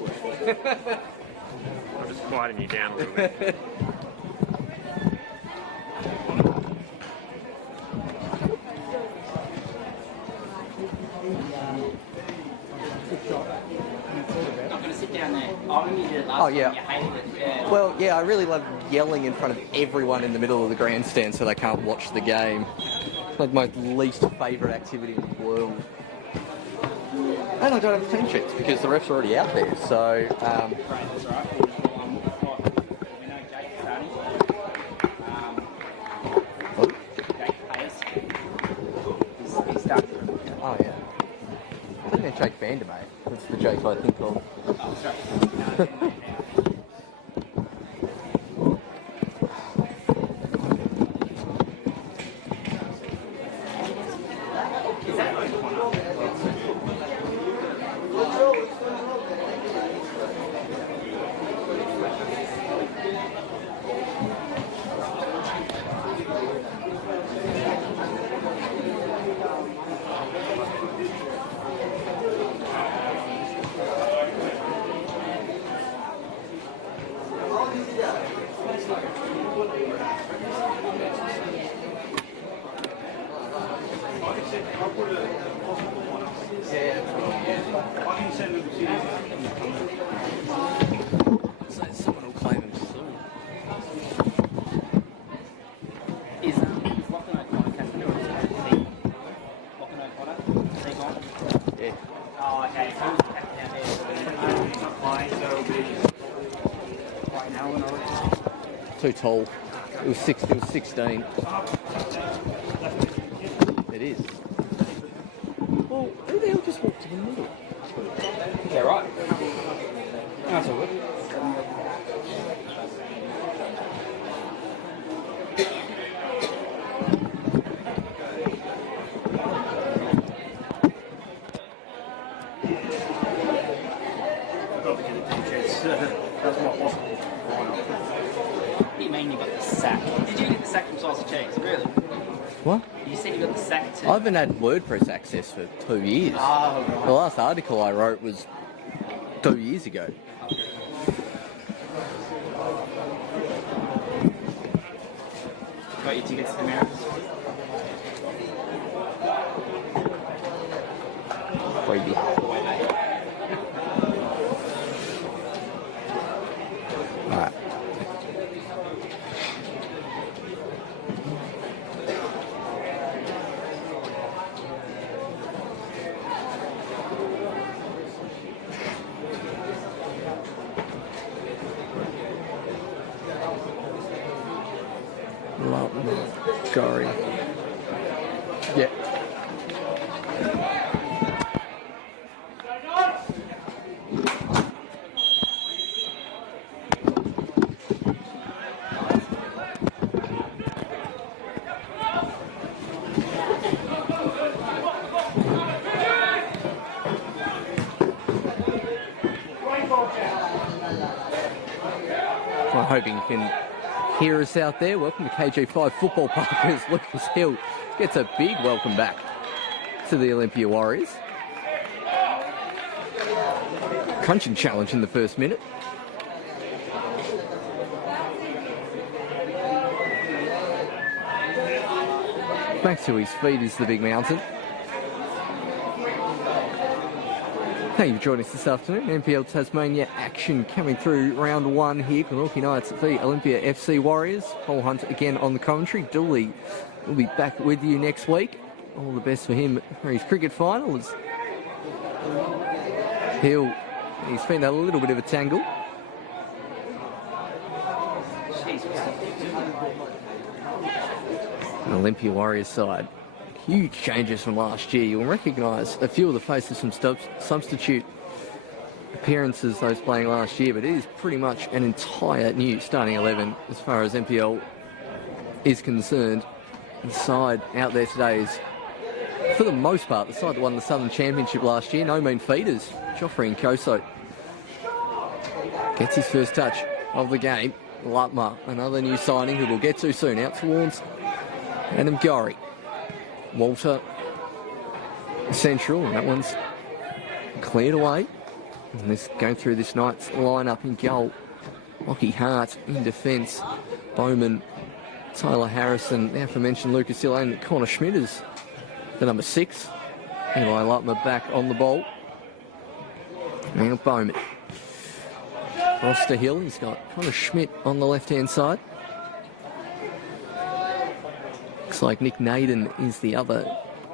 I'm just quieting you down a little bit. Oh, yeah. Well, yeah, I really love yelling in front of everyone in the middle of the grandstand so they can't watch the game. It's like my least favourite activity in the world. And I don't have team sheets because the ref's already out there, so... Oh, yeah. I think they're Jake Vandermeer. That's the Jake I think of. Oh, sorry. Someone will claim him soon. Is Lachlan O'Connor captain or is it Lachlan O'Connor? Yeah. Oh, okay. So he's captain out there. He's not playing, so it'll be right now. Too tall. It was 16. It is. Well, who the hell just walked to the middle? Yeah, right. That's all good. That's not possible. What do you mean you got the sack? Did you get the sack from Sauce of Cheese? Really? What? You said you got the sack too. I haven't had WordPress access for 2 years. Oh, right. The last article I wrote was 2 years ago. Got your tickets to the Americas? Freebie. Alright. Glenorchy. Yeah. I'm hoping you can hear us out there. Welcome to KG5 Football Park as Lucas Hill gets a big welcome back to the Olympia Warriors. Crunching challenge in the first minute. Back to his feet is the big mountain. Thank you for joining us this afternoon. NPL Tasmania action coming through round one here. Glenorchy Knights v Olympia FC Warriors. Paul Hunt again on the commentary. Dooley will be back with you next week. All the best for him for his cricket final. He's been a little bit of a tangle. An Olympia Warriors side. Huge changes from last year. You'll recognise a few of the faces from substitute appearances those playing last year, but it is pretty much an entire new starting 11 as far as NPL is concerned. The side out there today is, for the most part, the side that won the Southern Championship last year. No mean feeders. Joffrey and Koso gets his first touch of the game. Lutma, another new signing who we'll get to soon, out towards Glenorchy. Walter central, and that one's cleared away. And this going through this night's lineup in goal. Lockie Hart in defence. Bowman, Tyler Harrison, the aforementioned Lucas Hill, and Connor Schmidt is the number 6. Eli Lutmer back on the ball. Now Bowman. Across to Hill, he's got Connor Schmidt on the left-hand side. Looks like Nick Naden is the other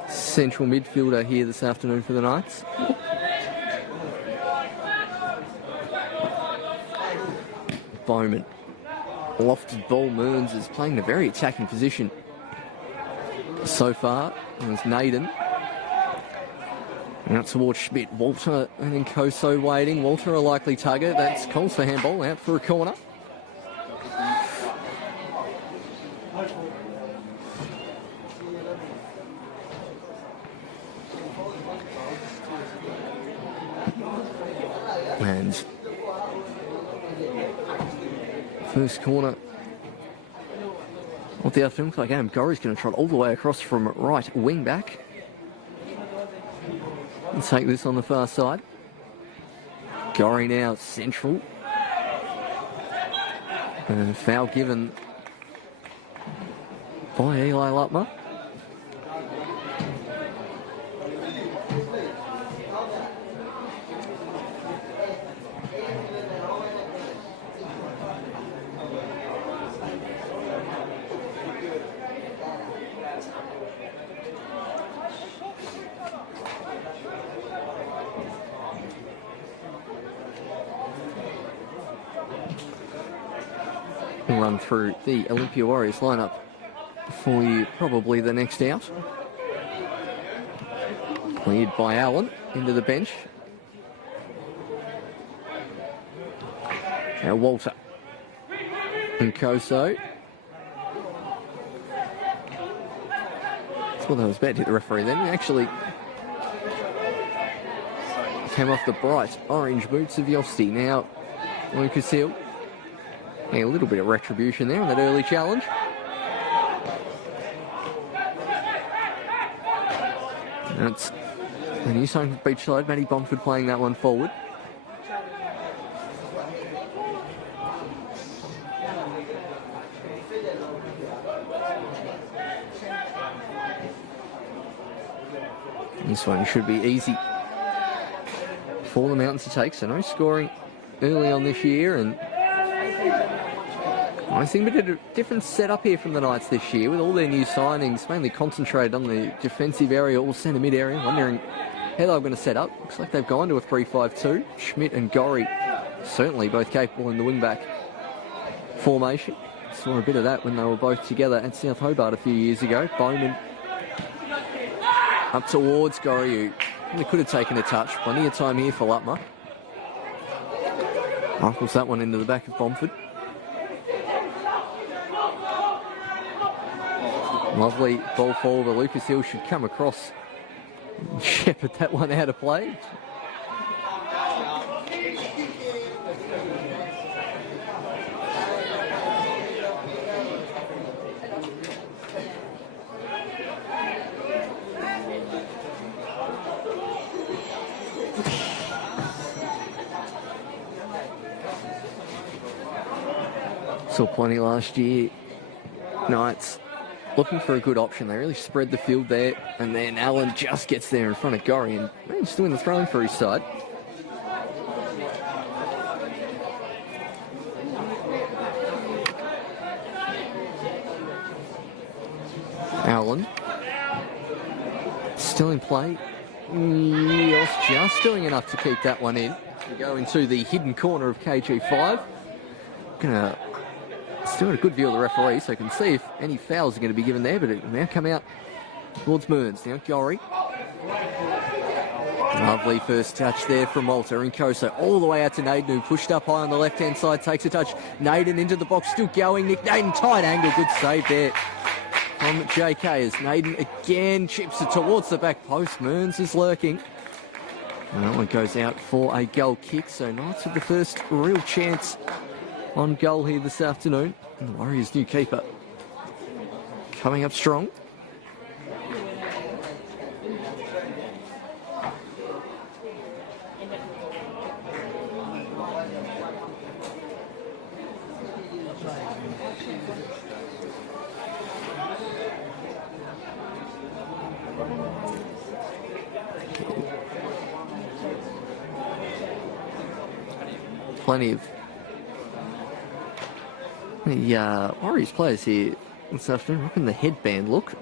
central midfielder here this afternoon for the Knights. Bowman. Lofted ball. Mearns is playing in a very attacking position so far. There's Naden. Out towards Schmidt. Walter and Nkoso waiting. Walter a likely target. That's calls for handball. Out for a corner. And first corner of the afternoon. Looks like Adam Gorry's going to trot all the way across from right wing back and take this on the far side. Gorry now central. And foul given by Eli Lutmer. We'll run through the Olympia Warriors lineup for you, probably the next out. Cleared by Allen into the bench. Now Walter. Nkoso. Thought that was bad to hit the referee then. He actually came off the bright orange boots of Yosti. Now Lucas Hill. A little bit of retribution there on that early challenge. That's the new sign for Beachside. Matty Bomford playing that one forward. This one should be easy for the Mountains to take. So no scoring early on this year, and I think we did a different setup here from the Knights this year with all their new signings, mainly concentrated on the defensive area or centre mid area. Wondering how they were going to set up. Looks like they've gone to a 3-5-2. Schmidt and Gorry certainly both capable in the wing-back formation. Saw a bit of that when they were both together at South Hobart a few years ago. Bowman up towards Gorry, who really could have taken a touch. Plenty of time here for Lutmer. Rifles that one into the back of Bomford. Lovely ball forward. Lucas Hill should come across and shepherd that one out of play. Saw plenty last year. Knights looking for a good option. They really spread the field there, and then Allen just gets there in front of Gorry and he's doing the throwing for his side. Allen still in play. Just doing enough to keep that one in. We go into the hidden corner of KG5. Gonna still got a good view of the referee, so I can see if any fouls are going to be given there, but it will now come out towards Mearns. Now Gorry. Lovely first touch there from Walter. Nkoso all the way out to Naden, who pushed up high on the left-hand side, takes a touch. Naden into the box, still going. Nick Naden, tight angle, good save there from JK as Naden again chips it towards the back post. Mearns is lurking. And that one goes out for a goal kick, so Knights with the first real chance on goal here this afternoon. And the Warriors' new keeper coming up strong. Plenty of the Warriors players here this afternoon rocking the headband look.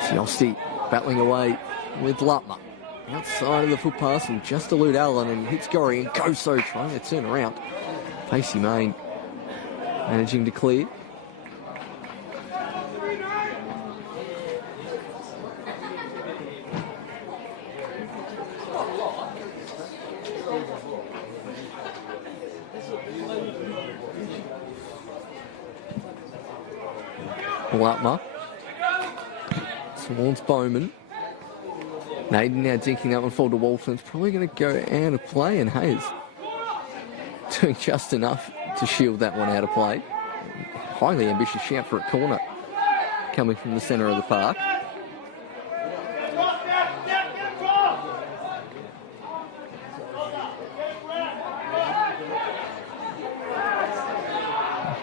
Siosty battling away with Lutmer. Outside of the foot pass and just elude Allen and hits Gorry and Goso trying to turn around. Pacey Main managing to clear. Lutmer towards Bowman. Naden now dinking that one forward to Walton. It's probably going to go out of play, and Hayes doing just enough to shield that one out of play. Highly ambitious shout for a corner coming from the centre of the park.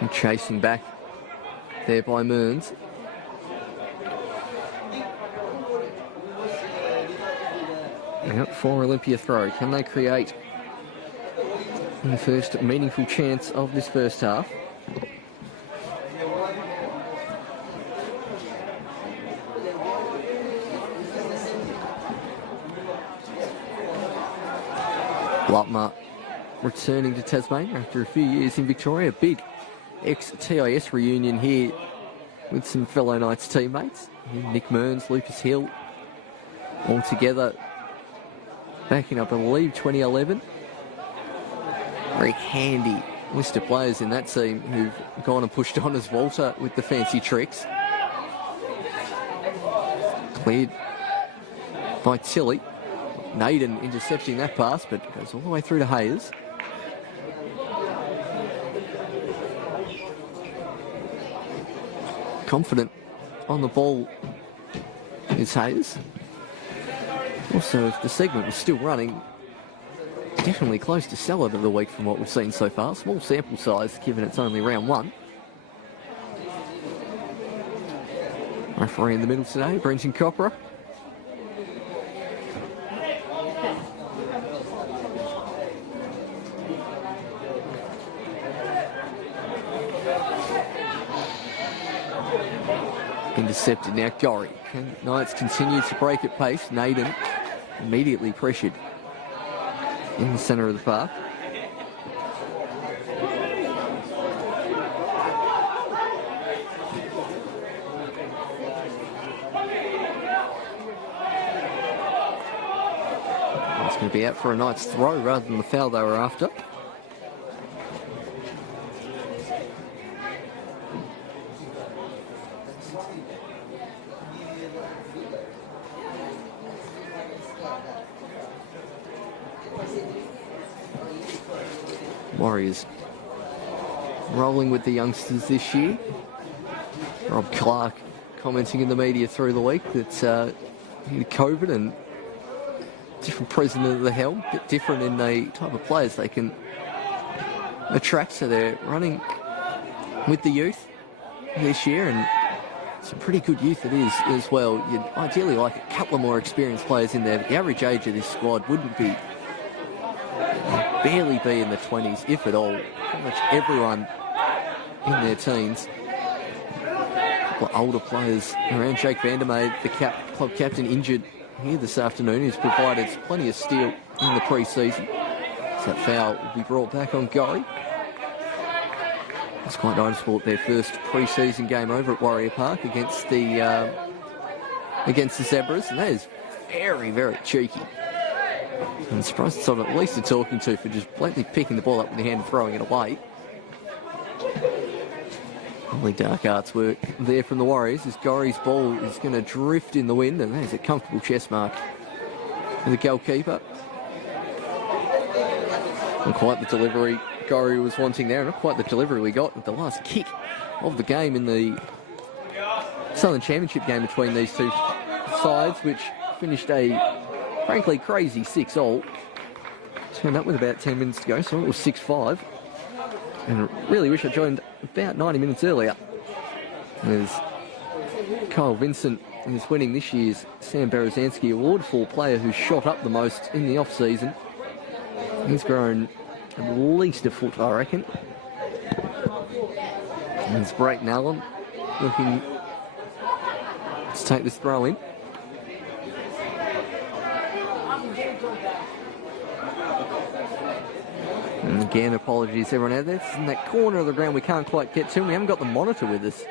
And chasing back there by Mearns. Out for Olympia throw. Can they create the first meaningful chance of this first half? Lutmer returning to Tasmania after a few years in Victoria. Big ex-TIS reunion here with some fellow Knights teammates. Nick Mearns, Lucas Hill, all together back in, I believe, 2011. Very handy list of players in that team who've gone and pushed on as Walter with the fancy tricks. Cleared by Tilly. Naden intercepting that pass, but goes all the way through to Hayes. Confident on the ball is Hayes. Also, if the segment was still running, definitely close to salad of the week from what we've seen so far. Small sample size, given it's only round one. Referee in the middle today, Brenton Copra. Intercepted now, Gorry. Knights continue to break at pace. Naden immediately pressured in the centre of the park. It's going to be out for a Knights throw rather than the foul they were after. Warriors rolling with the youngsters this year. Rob Clark commenting in the media through the week that COVID and different president of the helm, a bit different in the type of players they can attract. So they're running with the youth this year, and some pretty good youth it is as well. You'd ideally like a couple of more experienced players in there, but the average age of this squad wouldn't be, barely be in the 20s, if at all. Pretty much everyone in their teens. A couple of older players around. Jake Vandermeer, the club captain, injured here this afternoon, who's provided plenty of steel in the pre-season. So that foul will be brought back on Gorry. It's quite noticeable at their first pre-season game over at Warrior Park against the Zebras, and that is very, very cheeky. I'm surprised it's not at least a talking to for just blatantly picking the ball up with the hand and throwing it away. Only dark arts work there from the Warriors as Gorry's ball is going to drift in the wind, and there's a comfortable chest mark for the goalkeeper. Not quite the delivery Gorry was wanting there, not quite the delivery we got at the last kick of the game in the Southern Championship game between these two sides, which finished a frankly crazy 6-all. Turned up with about 10 minutes to go, so it was 6-5. And I really wish I joined about 90 minutes earlier. As Kyle Vincent is winning this year's Sam Berezanski Award for player who shot up the most in the off-season. He's grown at least a foot, I reckon. And it's Brayton Allen looking to take this throw in. And again, apologies everyone out there. This is in that corner of the ground we can't quite get to. We haven't got the monitor with us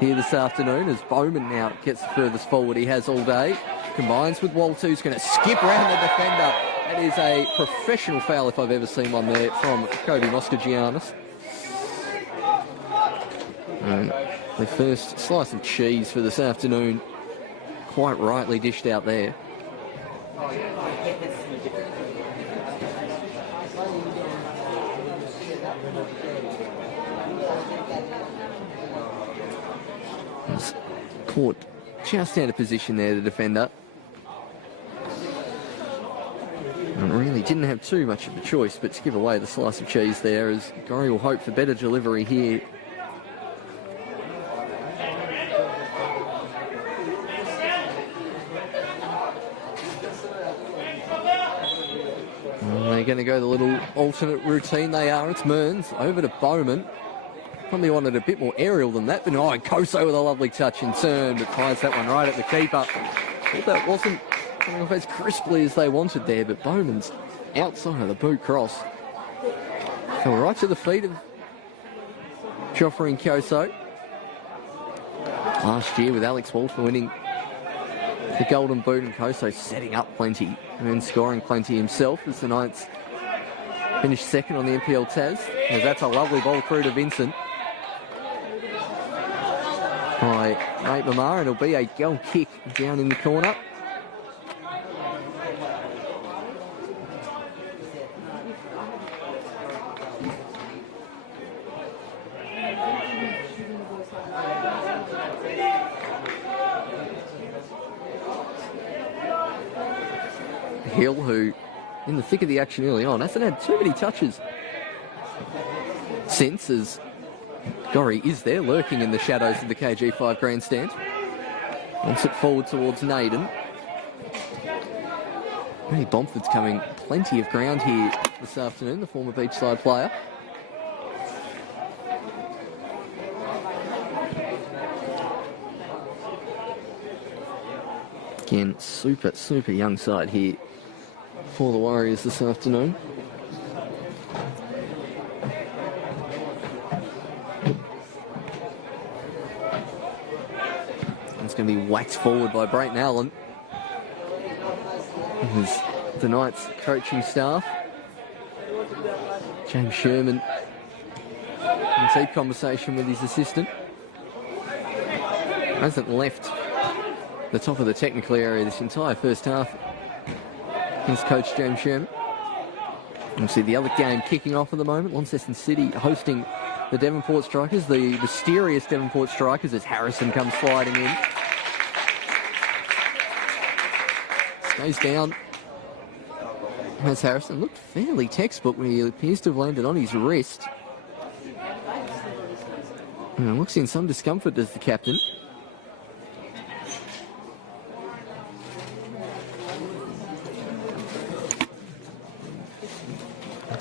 here this afternoon as Bowman now gets the furthest forward he has all day. Combines with Walter, who's going to skip around the defender. That is a professional foul if I've ever seen one there from Kobe Moskagiannis. And the first slice of cheese for this afternoon, quite rightly dished out there. He's caught just out of position there, the defender. And really didn't have too much of a choice but to give away the slice of cheese there, as Gorry will hope for better delivery here. And they're going to go the little alternate routine they are. It's Mearns over to Bowman. Probably wanted a bit more aerial than that, but no, Koso with a lovely touch in turn, but finds that one right at the keeper. Thought that wasn't coming off as crisply as they wanted there, but Bowman's outside of the boot cross. Fell right to the feet of Joffrey and Koso. Last year with Alex Walter winning the Golden Boot, and Koso setting up plenty and then scoring plenty himself as the Knights finished second on the NPL Taz. As that's a lovely ball through to Vincent by Nate Mamar, and it'll be a goal kick down in the corner. Hill, who in the thick of the action early on, hasn't had too many touches since, as Gorry is there lurking in the shadows of the KG5 grandstand. Wants it forward towards Naden. Ray Bomford's coming plenty of ground here this afternoon, the former beachside player. Again, super young side here for the Warriors this afternoon. It's going to be whacked forward by Brayton Allen. As the Knights coaching staff, James Sherman, in deep conversation with his assistant. Hasn't left the top of the technical area this entire first half. Here's Coach James Sherman. You see the other game kicking off at the moment. Launceston City hosting the Devonport Strikers, the mysterious Devonport Strikers, as Harrison comes sliding in. Stays down. As Harrison looked fairly textbook when he appears to have landed on his wrist. And looks in some discomfort as the captain.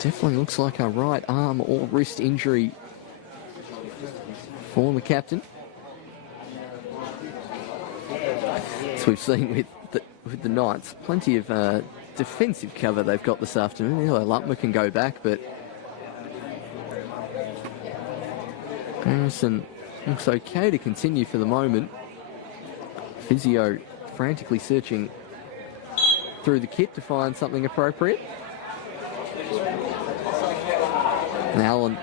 Definitely looks like a right arm or wrist injury for the captain. As we've seen with the Knights, plenty of defensive cover they've got this afternoon. Eli Lumpmer can go back, but Harrison looks okay to continue for the moment. Physio frantically searching through the kit to find something appropriate. And Allen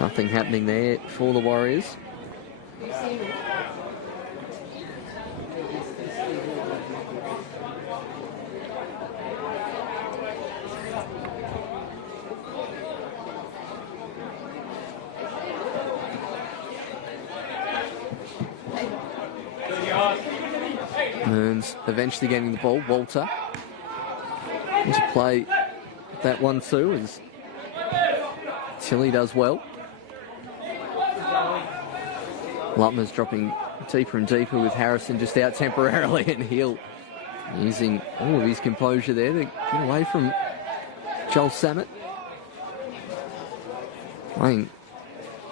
nothing happening there for the Warriors. Mearns eventually getting the ball. Walter to play that 1-2 as Tilly does well. Lutmer's dropping deeper and deeper with Harrison just out temporarily, and Hill using all of his composure there to get away from Joel Samet.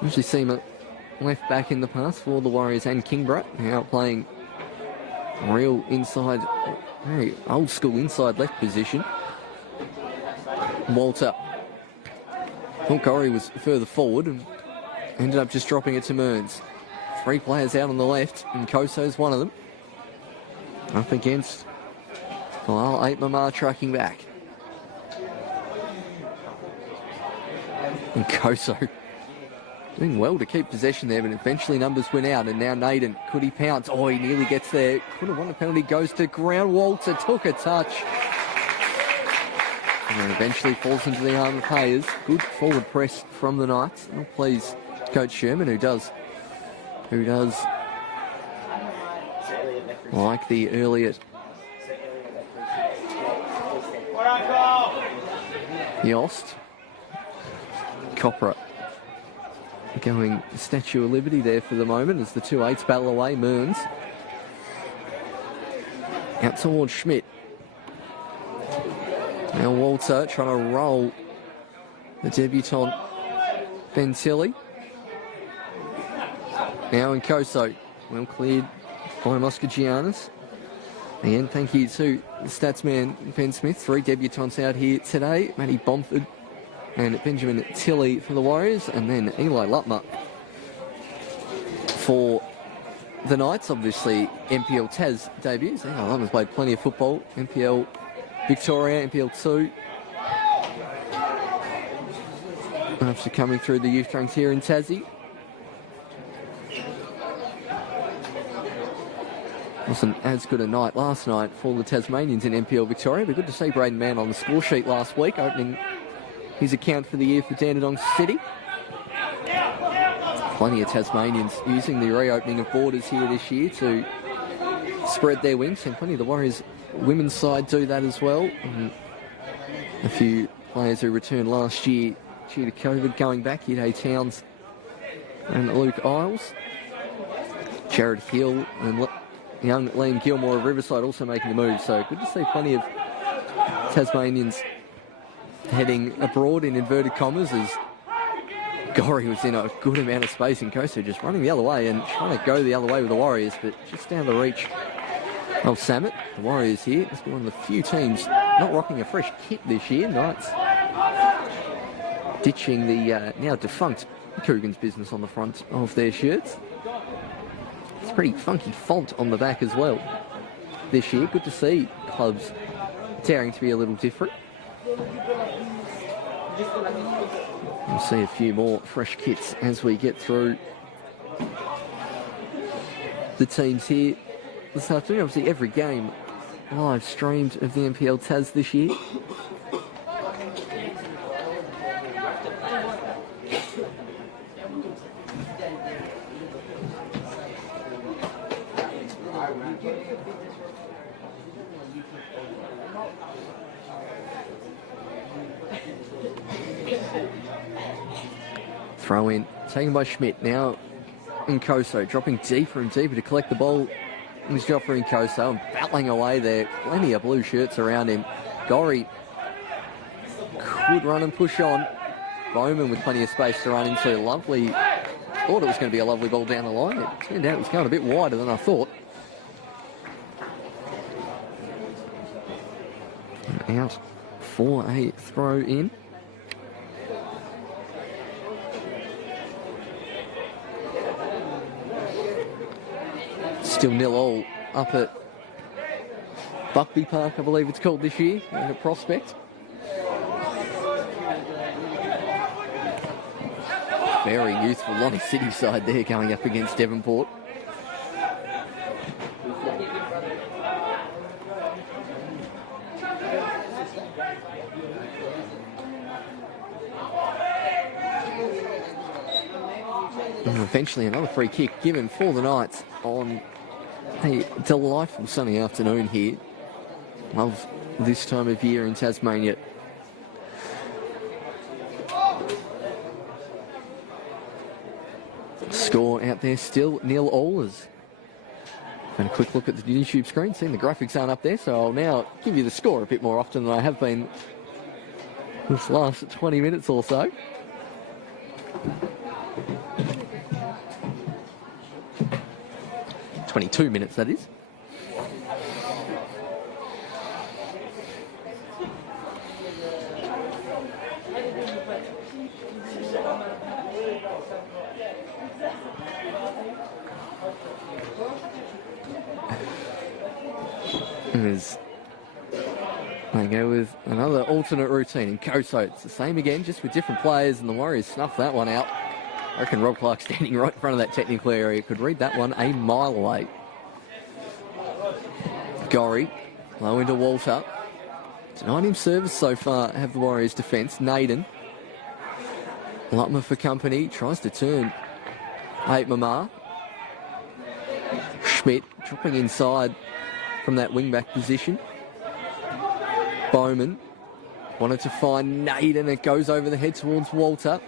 Usually seen a left back in the past for the Warriors and Kingborough. Now playing real inside, very old school inside left position. Walter. Thought Gorry was further forward and ended up just dropping it to Mearns. 3 players out on the left, and Koso's one of them. Up against Bilal 8 Mamar tracking back. And Koso doing well to keep possession there, but eventually numbers went out, and now Naden, could he pounce? Oh, he nearly gets there. Could have won a penalty, goes to ground. Walter took a touch. And eventually falls into the arm of Hayes. Good forward press from the Knights. Well, please, Coach Sherman, who does like the Elliott. Yost. Copra going Statue of Liberty there for the moment as the 2-8s battle away. Mearns out towards Schmidt. Now Walter trying to roll the debutant Ben Tilly. Now in Koso, well cleared by Moscagianis. Again, thank you to the statsman Ben Smith. 3 debutants out here today. Matty Bomford and Benjamin Tilly for the Warriors, and then Eli Lutmer for the Knights. Obviously, NPL Tas debuts. Eli Lutmer's played plenty of football. NPL Victoria, NPL 2. After coming through the youth ranks here in Tassie. Wasn't as good a night last night for the Tasmanians in NPL Victoria, but good to see Braden Mann on the score sheet last week, opening his account for the year for Dandenong City. Plenty of Tasmanians using the reopening of borders here this year to spread their wings, and plenty of the Warriors women's side do that as well. And a few players who returned last year due to COVID going back, Yide Towns and Luke Isles. Jared Hill and young Liam Gilmore of Riverside also making the move, so good to see plenty of Tasmanians heading abroad in inverted commas as Gorry was in a good amount of space in Koso, just running the other way and trying to go the other way with the Warriors, but just down the reach of Samet. The Warriors here, it's one of the few teams not rocking a fresh kit this year. Knights ditching the now defunct Coogan's business on the front of their shirts. It's a pretty funky font on the back as well this year. Good to see clubs daring to be a little different. We'll see a few more fresh kits as we get through the teams here this afternoon. Obviously every game live streamed of the NPL Tas this year. Throw in, taken by Schmidt. Now in Koso, dropping deeper and deeper to collect the ball. He's Joffrey in Koso and battling away there. Plenty of blue shirts around him. Gorry could run and push on. Bowman with plenty of space to run into. Lovely. Thought it was going to be a lovely ball down the line. It turned out it was going a bit wider than I thought. And out for a throw in. Still 0-0 up at Buckby Park, I believe it's called this year, and at Prospect. Very youthful Lonnie City side there going up against Devonport. And eventually another free kick given for the Knights on a delightful sunny afternoon here. Love this time of year in Tasmania. Score out there still 0-all. And a quick look at the YouTube screen, seeing the graphics aren't up there, so I'll now give you the score a bit more often than I have been this last 20 minutes or so. "22 minutes, that is. They go with another alternate routine in Koso. It's the same again, just with different players, and the Warriors snuffed that one out. I reckon Rob Clark, standing right in front of that technical area, could read that one a mile away. Gorry, low into Walter. Denied him service so far, have the Warriors defence. Naden. Lutmer for company, tries to turn. 8 Mamar. Schmidt dropping inside from that wing-back position. Bowman wanted to find Naden. It goes over the head towards Walter.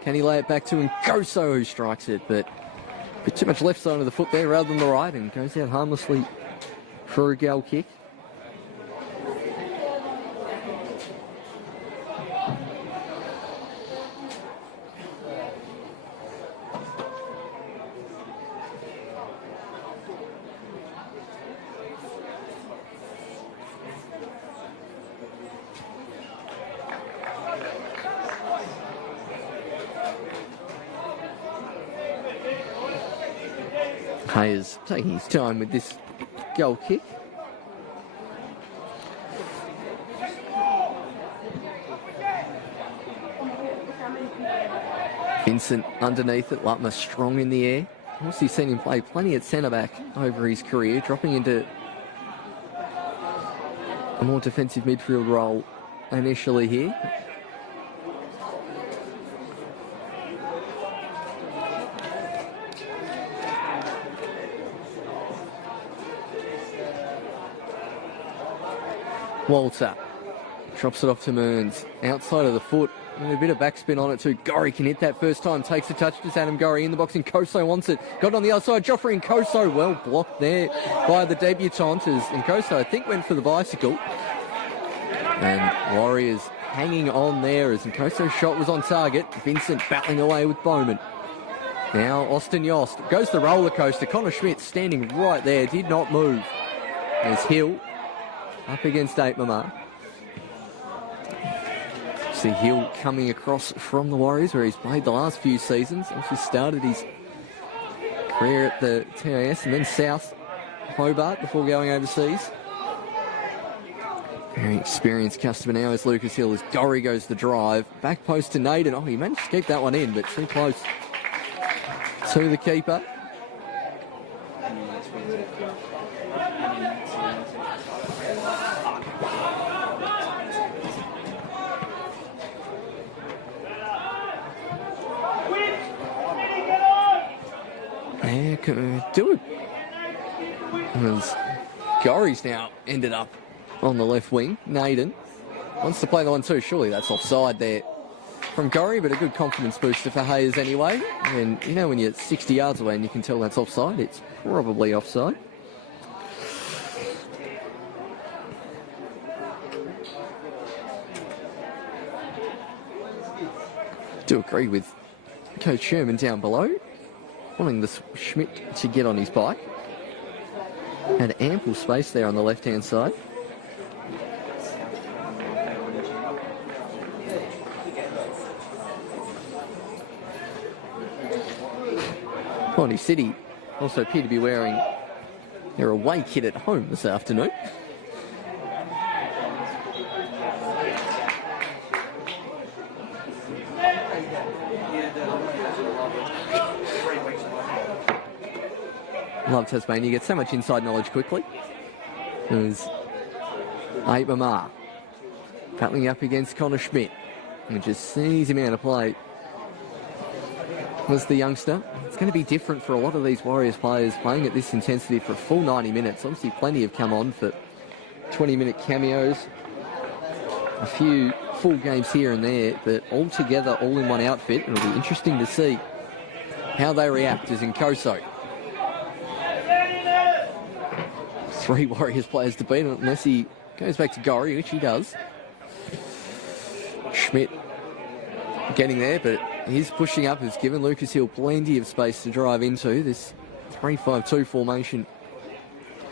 Can he lay it back to Nkoso, who strikes it? But a bit too much left side of the foot there rather than the right, and goes out harmlessly for a goal kick. Hayes taking his time with this goal kick. Vincent underneath it, Lutmer strong in the air. Also seen him play plenty at centre-back over his career, dropping into a more defensive midfield role initially here. Walter drops it off to Mearns, outside of the foot, with a bit of backspin on it too. Gorry can hit that first time, takes a touch, just Adam Gorry in the box, and Nkoso wants it. Got it on the other side, Joffrey Nkoso, well blocked there by the debutant, as Nkoso, I think, went for the bicycle. And Warriors hanging on there as Nkoso's shot was on target. Vincent battling away with Bowman. Now Austin Yost goes the roller coaster. Connor Schmidt standing right there, did not move. There's Hill up against 8 Mamar. See Hill coming across from the Warriors, where he's played the last few seasons. Obviously started his career at the TAS and then South Hobart before going overseas. Very experienced customer now is Lucas Hill, as Gorry goes the drive. Back post to Naden. Oh, he managed to keep that one in, but too close to the keeper. Yeah, can do it. As Gorry's now ended up on the left wing. Naden wants to play the 1-2. Surely that's offside there from Gorry, but a good confidence booster for Hayes anyway. And you know, when you're 60 yards away and you can tell that's offside, it's probably offside. Do agree with Coach Sherman down below, wanting the Schmidt to get on his bike. Had ample space there on the left-hand side. Ponty City also appear to be wearing their away kit at home this afternoon. Love Tasmania. You get so much inside knowledge quickly. There's 8 Mamar battling up against Connor Schmidt, and just sees him out of play. Was the youngster. It's going to be different for a lot of these Warriors players playing at this intensity for a full 90 minutes. Obviously, plenty have come on for 20-minute cameos, a few full games here and there, but all together, all in one outfit. It'll be interesting to see how they react as Nkoso. 3 Warriors players to beat, unless he goes back to Gorry, which he does. Schmidt getting there, but he's pushing up. Has given Lucas Hill plenty of space to drive into. This 3-5-2 formation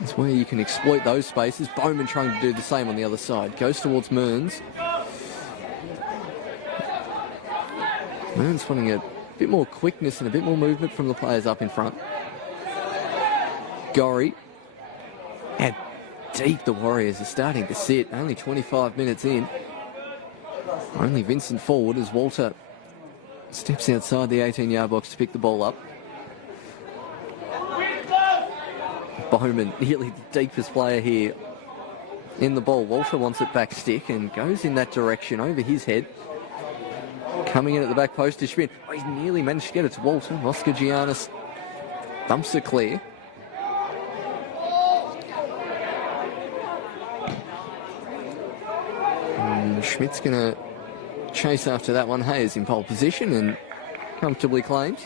is where you can exploit those spaces. Bowman trying to do the same on the other side. Goes towards Mearns. Mearns wanting a bit more quickness and a bit more movement from the players up in front. Gorry. How deep the Warriors are starting to sit. Only 25 minutes in. Only Vincent forward as Walter steps outside the 18-yard box to pick the ball up. Bowman, nearly the deepest player here in the ball. Walter wants it back stick and goes in that direction over his head. Coming in at the back post is Schmidt. Oh, he's nearly managed to get it to Walter. Oscar Giannis bumps it clear. And Schmidt's going to chase after that one. Hayes in pole position and comfortably claims.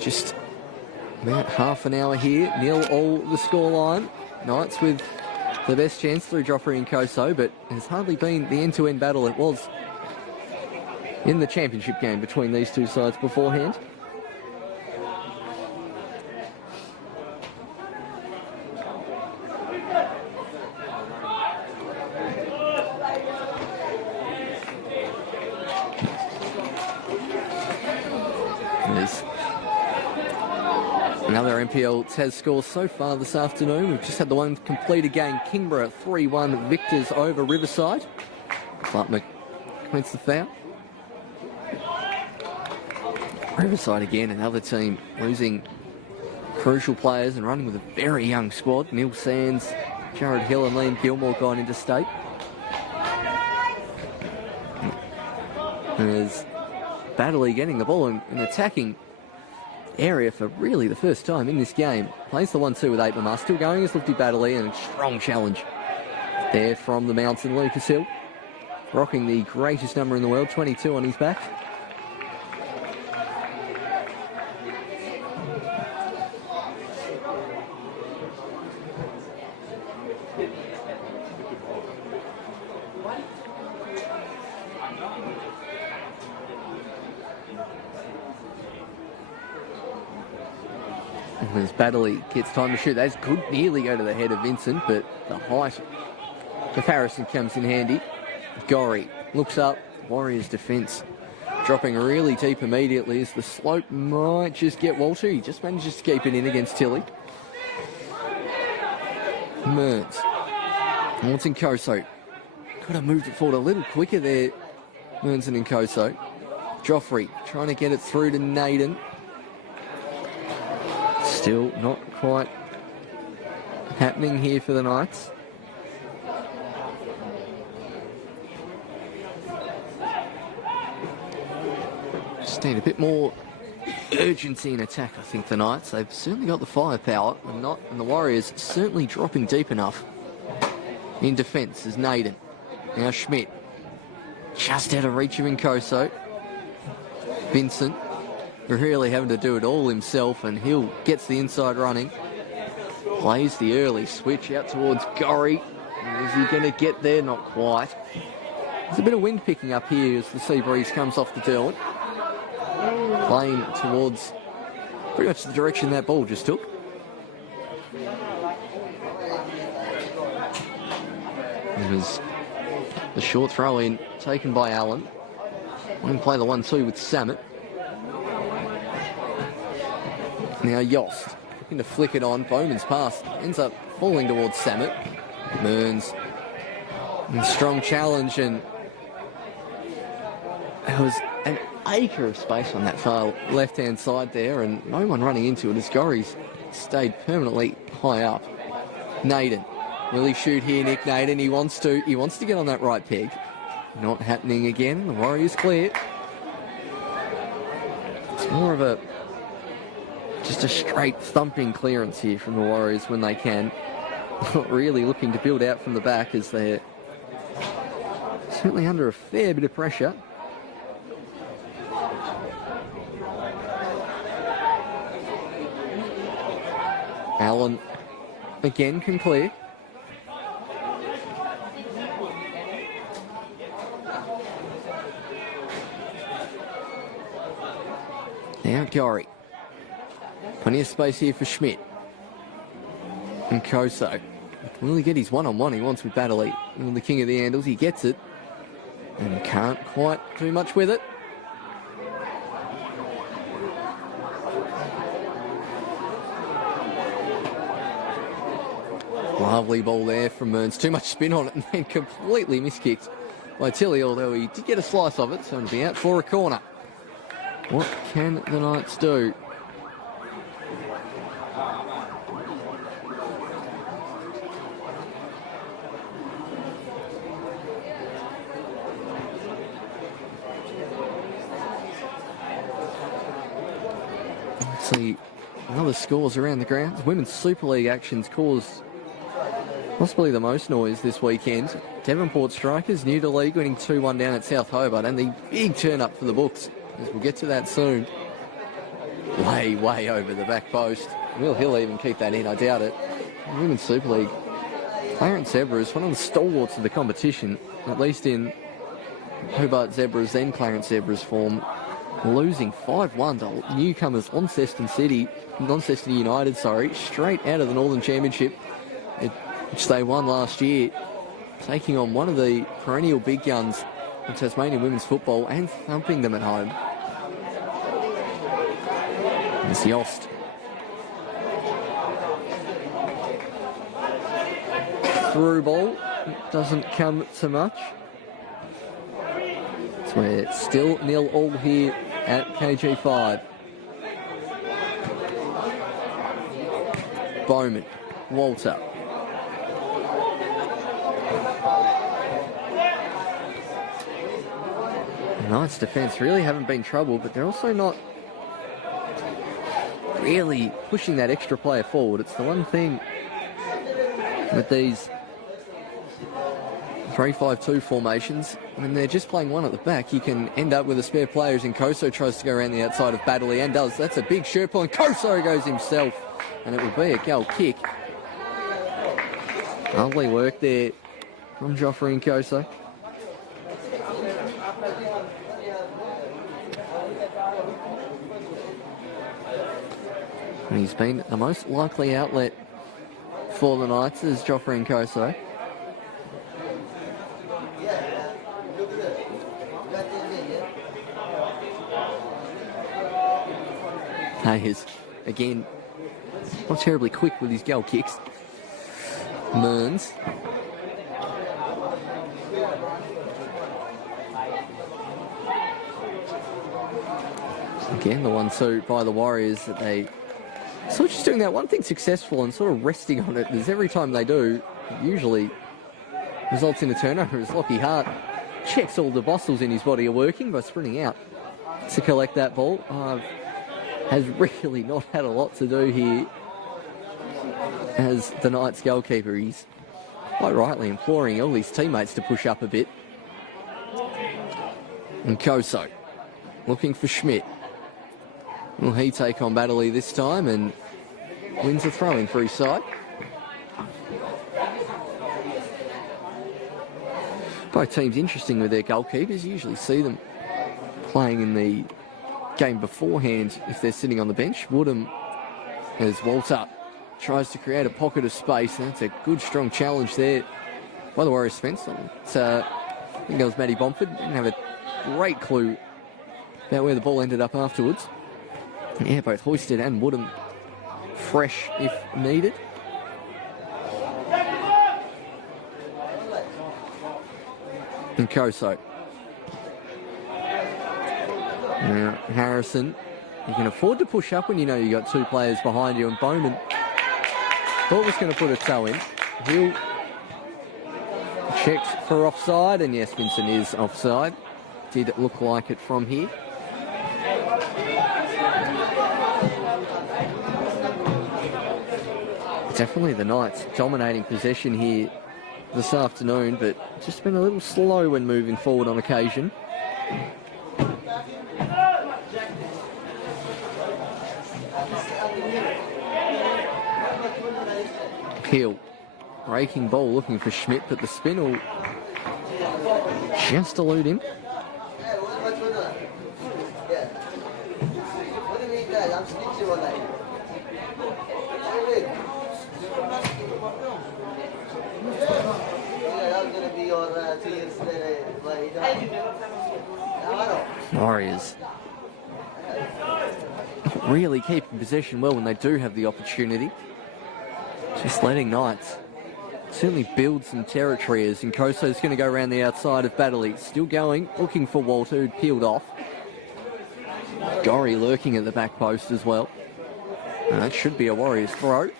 Just about half an hour here. 0-all the scoreline. Knights with the best chance through Joffrey and Nkoso, but it has hardly been the end-to-end battle it was in the championship game between these two sides beforehand. There's another NPL TAS score so far this afternoon. We've just had the one completed game. Kingborough 3-1 victors over Riverside. Clark commits the foul. Riverside again, another team losing crucial players and running with a very young squad. Neil Sands, Jared Hill and Liam Gilmore gone into state. There's Baddeley getting the ball and attacking area for really the first time in this game. Plays the 1-2 with 8 Mamar. Still going as Lufty Baddeley, and a strong challenge there from the Mountain. Lucas Hill rocking the greatest number in the world, 22 on his back. As Baddeley gets time to shoot, that could nearly go to the head of Vincent, but the height of Harrison comes in handy. Gorry looks up, Warriors defence dropping really deep immediately as the slope might just get Walter. He just manages to keep it in against Tilly. Mearns wants Nkoso. Could have moved it forward a little quicker there, Mearns and Nkoso. Joffrey trying to get it through to Naden. Still not quite happening here for the Knights. Just need a bit more urgency in attack, I think, the Knights. They've certainly got the firepower, and the Warriors certainly dropping deep enough in defence as Naden. Now Schmidt, just out of reach of Nkoso. Vincent really having to do it all himself, and Hill gets the inside running. Plays the early switch out towards Gorry. Is he going to get there? Not quite. There's a bit of wind picking up here as the sea breeze comes off the Derwent. Playing towards pretty much the direction that ball just took. It was the short throw in taken by Allen. Going to play the 1-2 with Samet. Now Yost looking to flick it on. Bowman's pass ends up falling towards Samet. Mearns. And strong challenge, and there was an acre of space on that far left-hand side there, and no one running into it as Gorry's stayed permanently high up. Naden. Will he shoot here, Nick Naden? He wants to get on that right peg. Not happening again. The Warriors clear. It's more of a Just a straight thumping clearance here from the Warriors when they can. Not really looking to build out from the back as they're certainly under a fair bit of pressure. Allen again can clear. Now Gorry. Plenty of space here for Schmidt. And Koso. Will he get his one-on-one he wants with Baddeley? The king of the handles, he gets it. And can't quite do much with it. Lovely ball there from Mearns. Too much spin on it and then completely miskicked by Tilly, although he did get a slice of it, so it'll be out for a corner. What can the Knights do? See other scores around the grounds. Women's Super League actions caused possibly the most noise this weekend. Devonport Strikers, new to league, winning 2-1 down at South Hobart, and the big turn up for the books, as we'll get to that soon. Way over the back post. Will Hill even keep that in? I doubt it. Women's Super League. Clarence Zebras, one of the stalwarts of the competition, at least in Hobart Zebras, then Clarence Zebras form, losing 5-1 to newcomers Launceston United, straight out of the Northern Championship, which they won last year, taking on one of the perennial big guns in Tasmanian women's football and thumping them at home. It's Yost. Through ball, doesn't come to much. So we're still 0-0 here at KG5. Bowman, Walter. The Knights' defence really haven't been troubled, but they're also not really pushing that extra player forward. It's the one thing with these 3-5-2 formations, when they're just playing one at the back, you can end up with a spare player as Koso tries to go around the outside of Baddeley and does. That's a big shirt pull, and Koso goes himself, and it will be a goal kick. Lovely work there from Joffrey and Koso. And he's been the most likely outlet for the Knights as Joffrey and Koso. Hayes, again, not terribly quick with his goal kicks. Mearns. Again, the 1-2 by the Warriors that they sort of just doing that one thing successful and sort of resting on it, because every time they do, it usually results in a turnover as Lockie Hart checks all the muscles in his body are working by sprinting out to collect that ball. Has really not had a lot to do here as the Knights goalkeeper. He's quite rightly imploring all his teammates to push up a bit. And Koso looking for Schmidt. Will he take on Baddeley this time and wins a throw-in for his side? Both teams interesting with their goalkeepers. You usually see them playing in the game beforehand if they're sitting on the bench. Woodham, as Walter tries to create a pocket of space, and that's a good strong challenge there by the Warriors fence. I think that was Matty Bomford. Didn't have a great clue about where the ball ended up afterwards. Yeah, both Hoisted and Woodham fresh if needed. And Koso. Now, Harrison, you can afford to push up when you know you've got two players behind you, and Bowman thought was going to put a toe in. Hill checks for offside, and yes, Vincent is offside. Did it look like it from here? Definitely the Knights dominating possession here this afternoon, but just been a little slow when moving forward on occasion. Peel, breaking ball, looking for Schmidt, but the spin will just elude him. Warriors really keeping possession well when they do have the opportunity. Just letting Knights certainly build some territory as Nkoso's going to go around the outside of Baddeley. Still going, looking for Walter, who'd peeled off. Gorry lurking at the back post as well. And that should be a Warriors throw.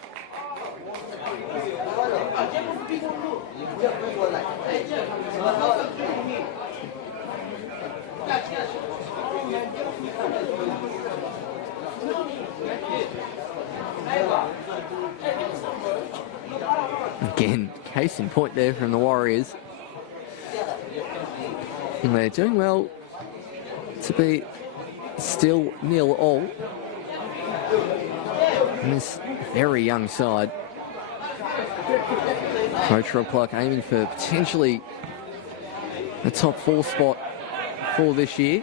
Again, case in point there from the Warriors. And they're doing well to be still 0-all. And this very young side. Coach Rob Clark aiming for potentially a top 4 spot for this year.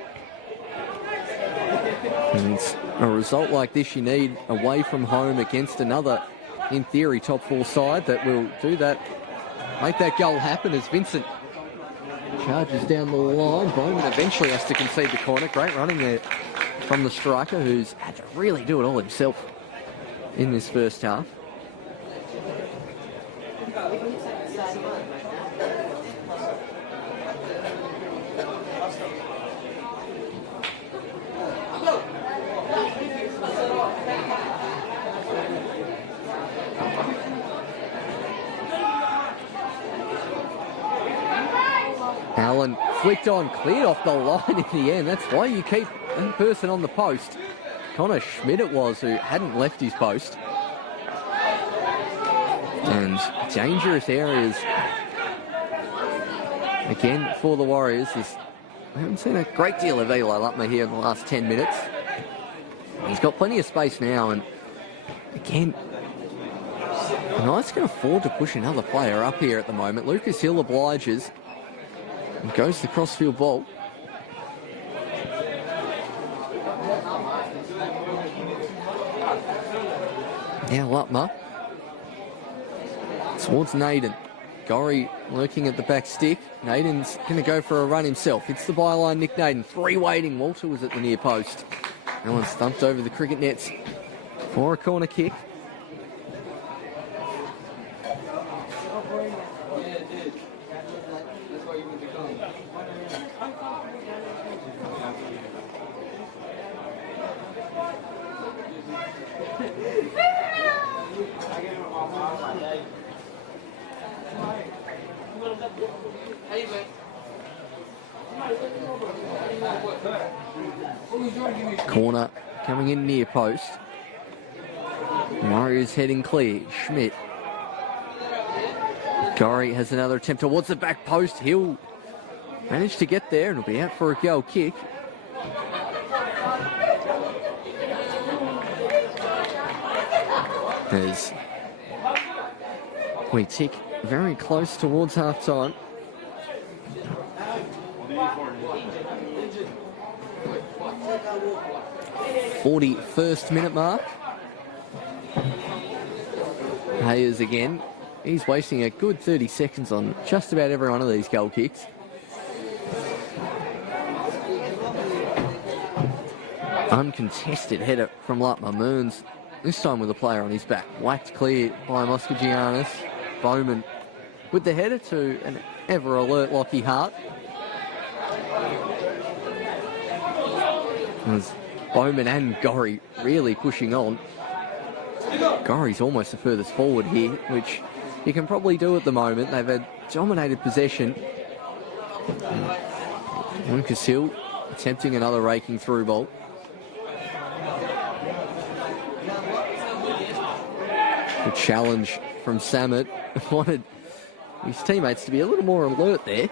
And a result like this you need away from home against another, in theory, top 4 side that will do that. Make that goal happen as Vincent charges down the line. Bowman eventually has to concede the corner. Great running there from the striker, who's had to really do it all himself in this first half. Allen flicked on, cleared off the line in the end. That's why you keep one person on the post. Connor Schmidt it was, who hadn't left his post. And dangerous areas again for the Warriors. I haven't seen a great deal of Eli Lutmer here in the last 10 minutes. He's got plenty of space now, and again, the Knights can afford to push another player up here at the moment. Lucas Hill obliges and goes the crossfield ball. Now Lutmer towards Naden. Gorry lurking at the back stick. Naden's going to go for a run himself. Hits the byline, Nick Naden. 3 waiting. Walter was at the near post. That one stumped over the cricket nets for a corner kick. Corner coming in near post. Warriors heading clear. Schmidt. Gorry has another attempt towards the back post. Hill managed to get there and will be out for a goal kick. As we tick very close towards half time. 41st minute mark. Hayes again. He's wasting a good 30 seconds on just about every one of these goal kicks. Uncontested header from Lutmer. Mearns, this time with a player on his back. Whacked clear by Moskagiannis. Bowman with the header to an ever-alert Lockie Hart. As Bowman and Gorry really pushing on. Gorry's almost the furthest forward here, which you can probably do at the moment. They've had dominated possession. Lucas Hill attempting another raking through ball. Good challenge from Samet. Wanted his teammates to be a little more alert there.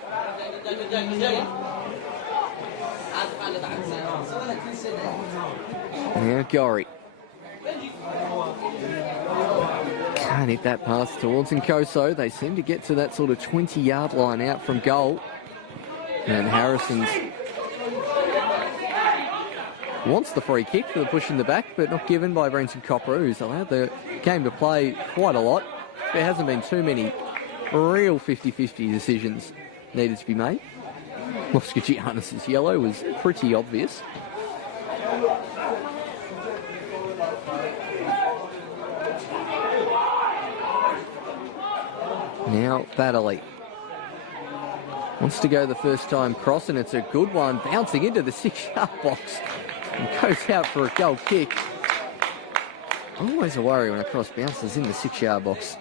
Now Gorry. Can't hit that pass towards Nkoso. They seem to get to that sort of 20-yard line out from goal. And Harrison's wants the free kick for the push in the back, but not given by Brenton Copper, who's allowed the game to play quite a lot. There hasn't been too many real 50-50 decisions needed to be made. Moskagiannis' yellow was pretty obvious. Now Baddeley wants to go the first time cross, and it's a good one, bouncing into the 6-yard box and goes out for a goal kick. Always a worry when a cross bounces in the 6-yard box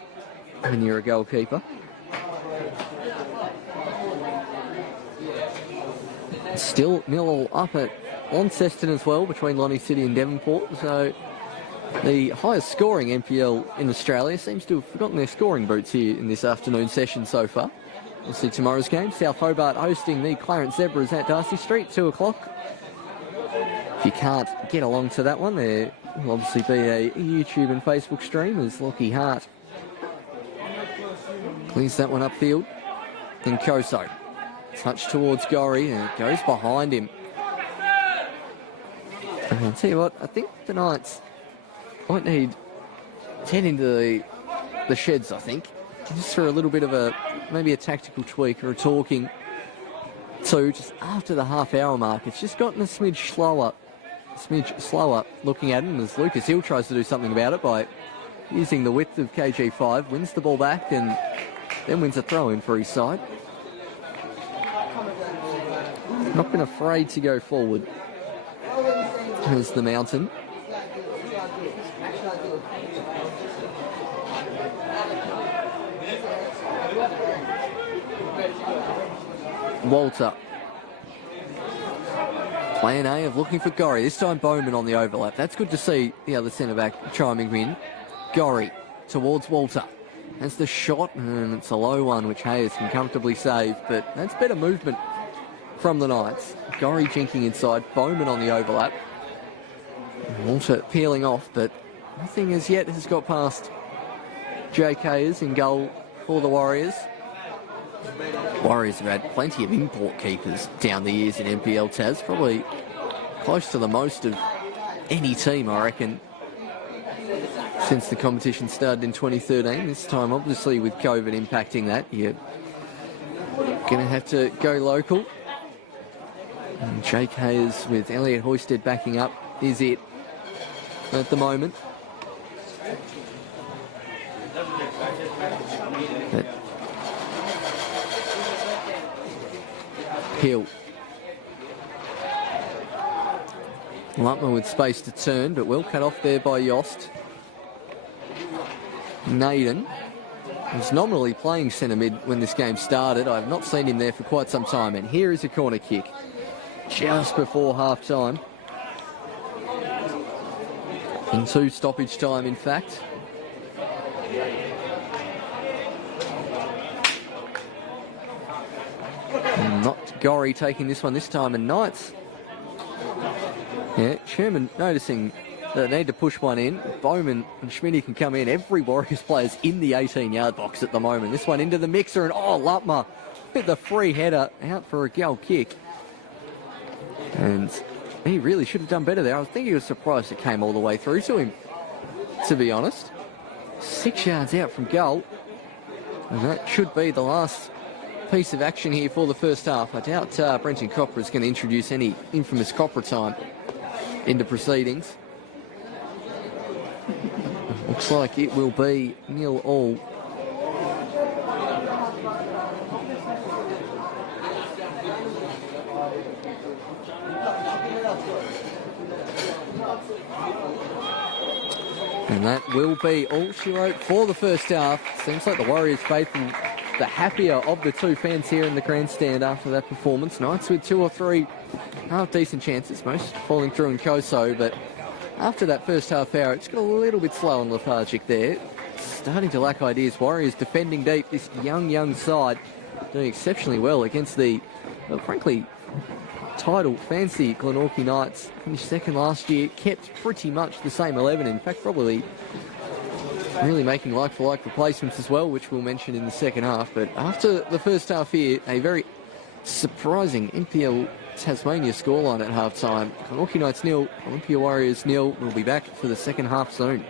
when you're a goalkeeper. Still 0-0 up at Launceston as well, between Lonnie City and Devonport. So the highest scoring NPL in Australia seems to have forgotten their scoring boots here in this afternoon session so far. We'll see tomorrow's game. South Hobart hosting the Clarence Zebras at Darcy Street, 2 o'clock. If you can't get along to that one, there will obviously be a YouTube and Facebook stream as Lockie Hart clears that one upfield. Then Koso. Touch towards Gorry, and it goes behind him. And I'll tell you what, I think the Knights might need to head into the sheds, I think. Just for a little bit of maybe a tactical tweak or a talking to just after the half-hour mark. It's just gotten a smidge slower looking at him as Lucas Hill tries to do something about it by using the width of KG5, wins the ball back and then wins a throw-in for his side. Not been afraid to go forward as the Mountain. Walter. Plan A of looking for Gorry. This time Bowman on the overlap. That's good to see the other centre-back chiming in. Gorry towards Walter. That's the shot, and it's a low one, which Hayes can comfortably save, but that's better movement from the Knights. Gorry jinking inside, Bowman on the overlap. Walter peeling off, but nothing as yet has got past JK's in goal for the Warriors. Warriors have had plenty of import keepers down the years in NPL Taz, probably close to the most of any team, I reckon, since the competition started in 2013. This time, obviously, with COVID impacting that, you're going to have to go local. And Jake Hayes with Elliot Hoisted backing up is it at the moment. But Hill. Lutman with space to turn, but well cut off there by Yost. Naden was nominally playing centre mid when this game started. I've not seen him there for quite some time, and here is a corner kick just before half time. Into stoppage time, in fact. Not Gorry taking this one this time, and Knights. Yeah, Sherman noticing that they need to push one in. Bowman and Schmitty can come in. Every Warriors player's in the 18-yard box at the moment. This one into the mixer, and Lutmer with the free header out for a goal kick. And he really should have done better there. I think he was surprised it came all the way through to him, to be honest. 6 yards out from goal. And that should be the last piece of action here for the first half. I doubt Brenton Copper is going to introduce any infamous Copper time into proceedings. Looks like it will be 0-0. And that will be all she wrote for the first half. Seems like the Warriors faithful, the happier of the two fans here in the grandstand after that performance. Knights with 2 or 3 half-decent chances, most falling through in Koso, but after that first half hour, it's got a little bit slow and lethargic there. starting to lack ideas. Warriors defending deep. This young side doing exceptionally well against the, well, frankly, title fancy Glenorchy Knights. Finished second last year, kept pretty much the same 11. In fact, probably really making like-for-like replacements as well, which we'll mention in the second half. But after the first half here, a very surprising NPL Tasmania scoreline at half-time. Glenorchy Knights 0, Olympia Warriors 0. We'll be back for the second half soon.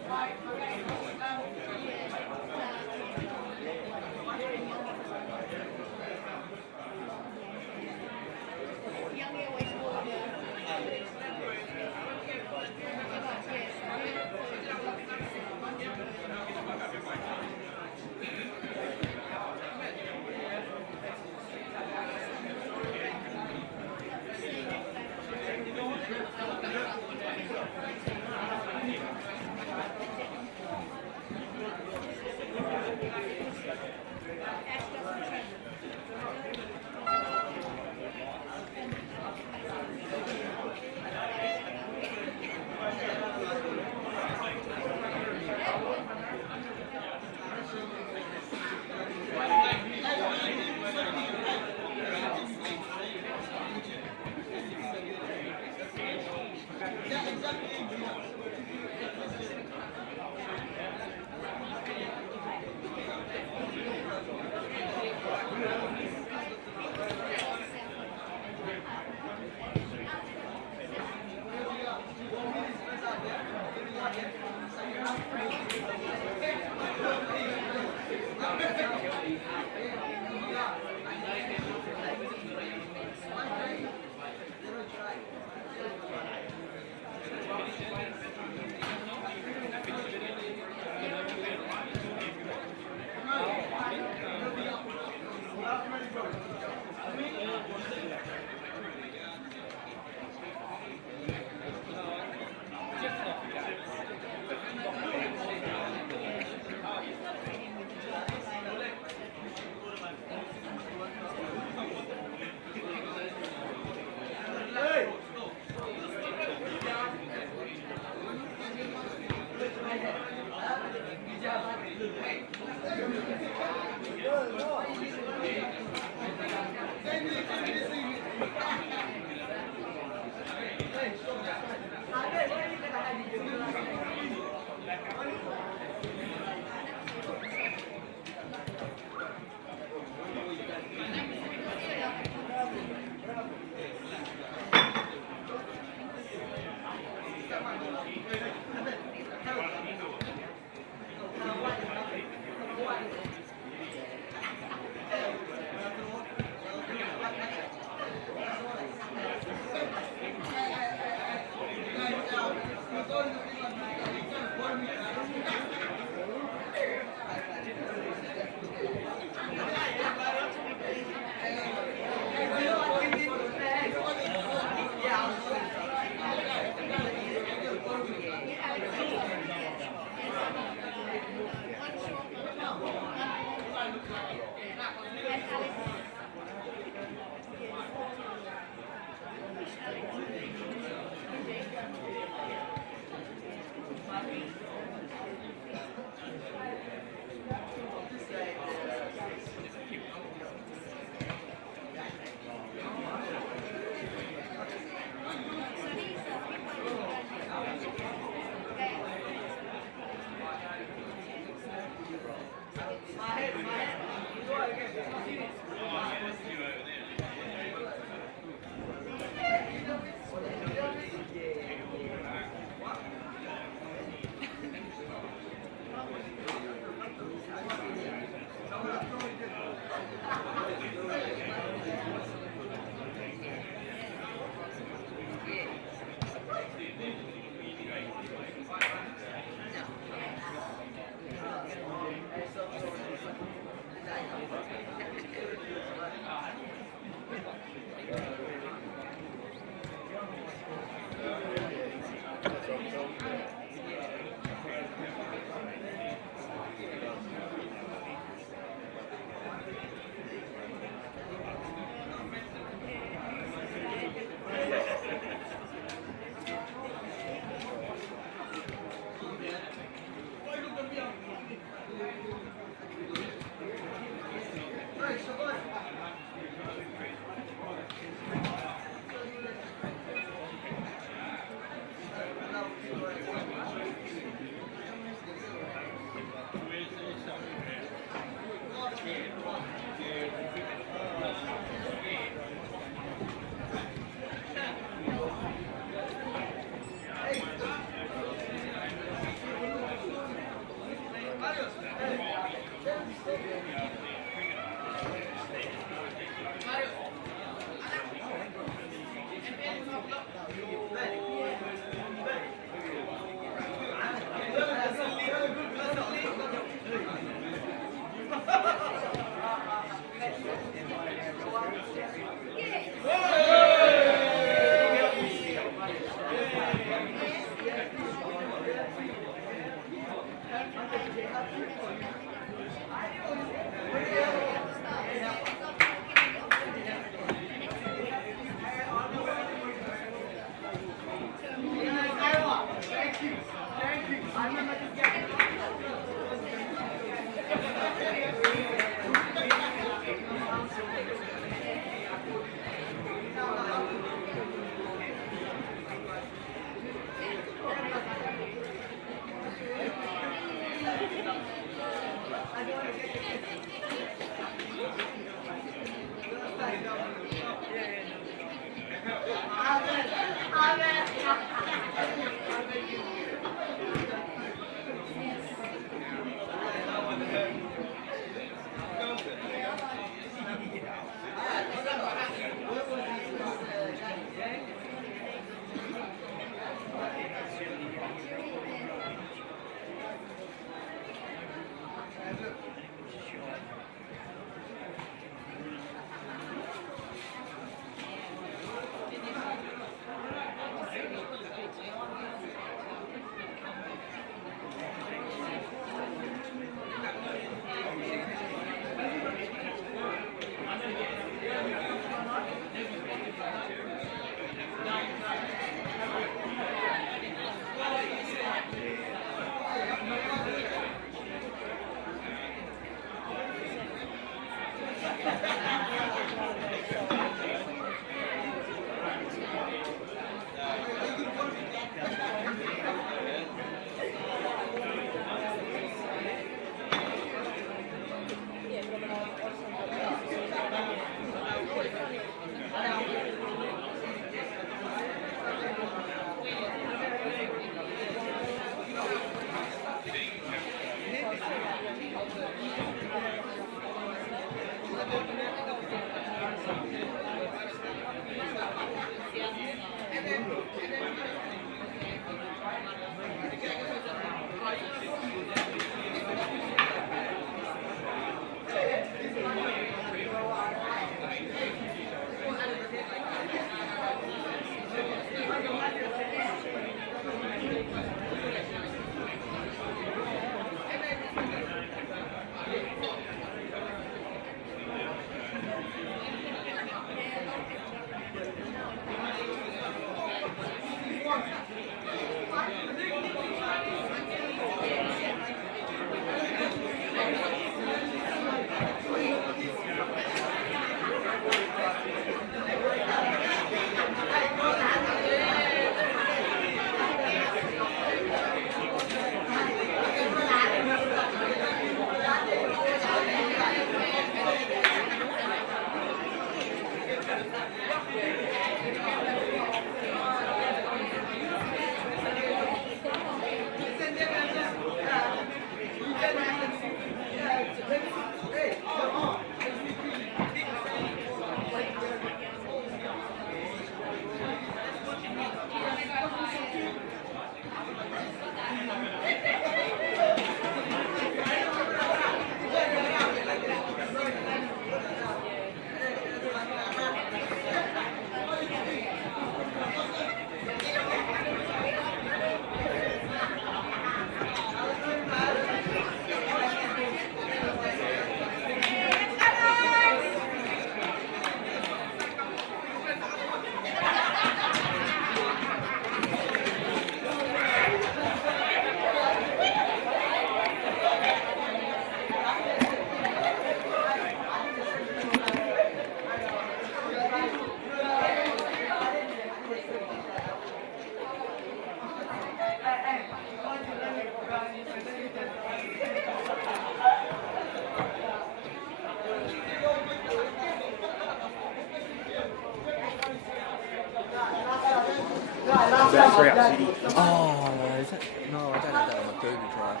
Free Up City. Oh, is that? No, I don't have that on my Google Drive.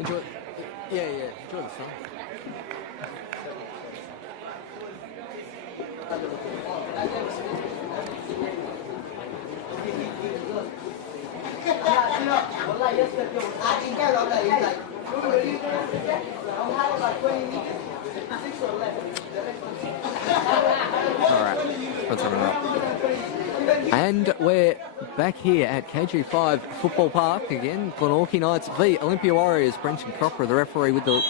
Enjoy. Yeah. Enjoy the sun. Alright, let's have it up. And we're back here at KG5 Football Park again. Glenorchy Knights v Olympia Warriors. Brenton Cropper, the referee, with the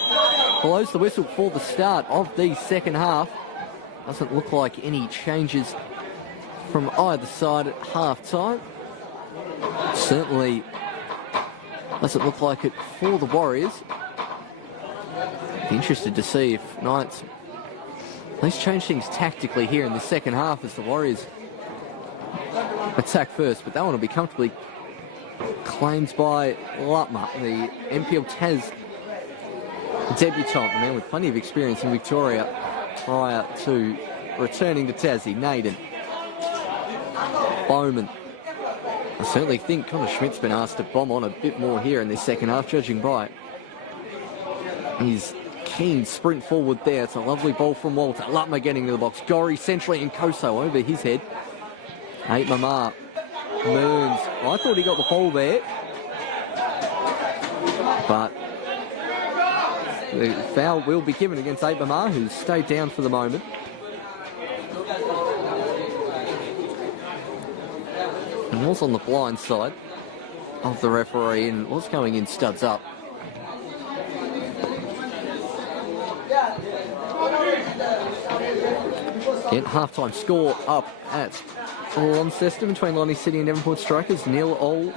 blows the whistle for the start of the second half. Doesn't look like any changes from either side at half time. Certainly doesn't look like it for the Warriors. Be interested to see if Knights at least change things tactically here in the second half as the Warriors attack first, but that one will be comfortably claimed by Lutmer, the NPL Tas debutant, a man with plenty of experience in Victoria prior to returning to Tassie. Naden, Bowman. I certainly think Connor Schmidt's been asked to bomb on a bit more here in this second half, judging by his keen sprint forward there. It's a lovely ball from Walter. Lutmer getting to the box. Gorry centrally and Koso over his head. 8 Mamar. Mearns. I thought he got the ball there. But the foul will be given against 8 Mamar, who's stayed down for the moment. And was on the blind side of the referee and was going in studs up. Again, half-time score up at Launceston between Lonnie City and Devonport Strikers. 0-0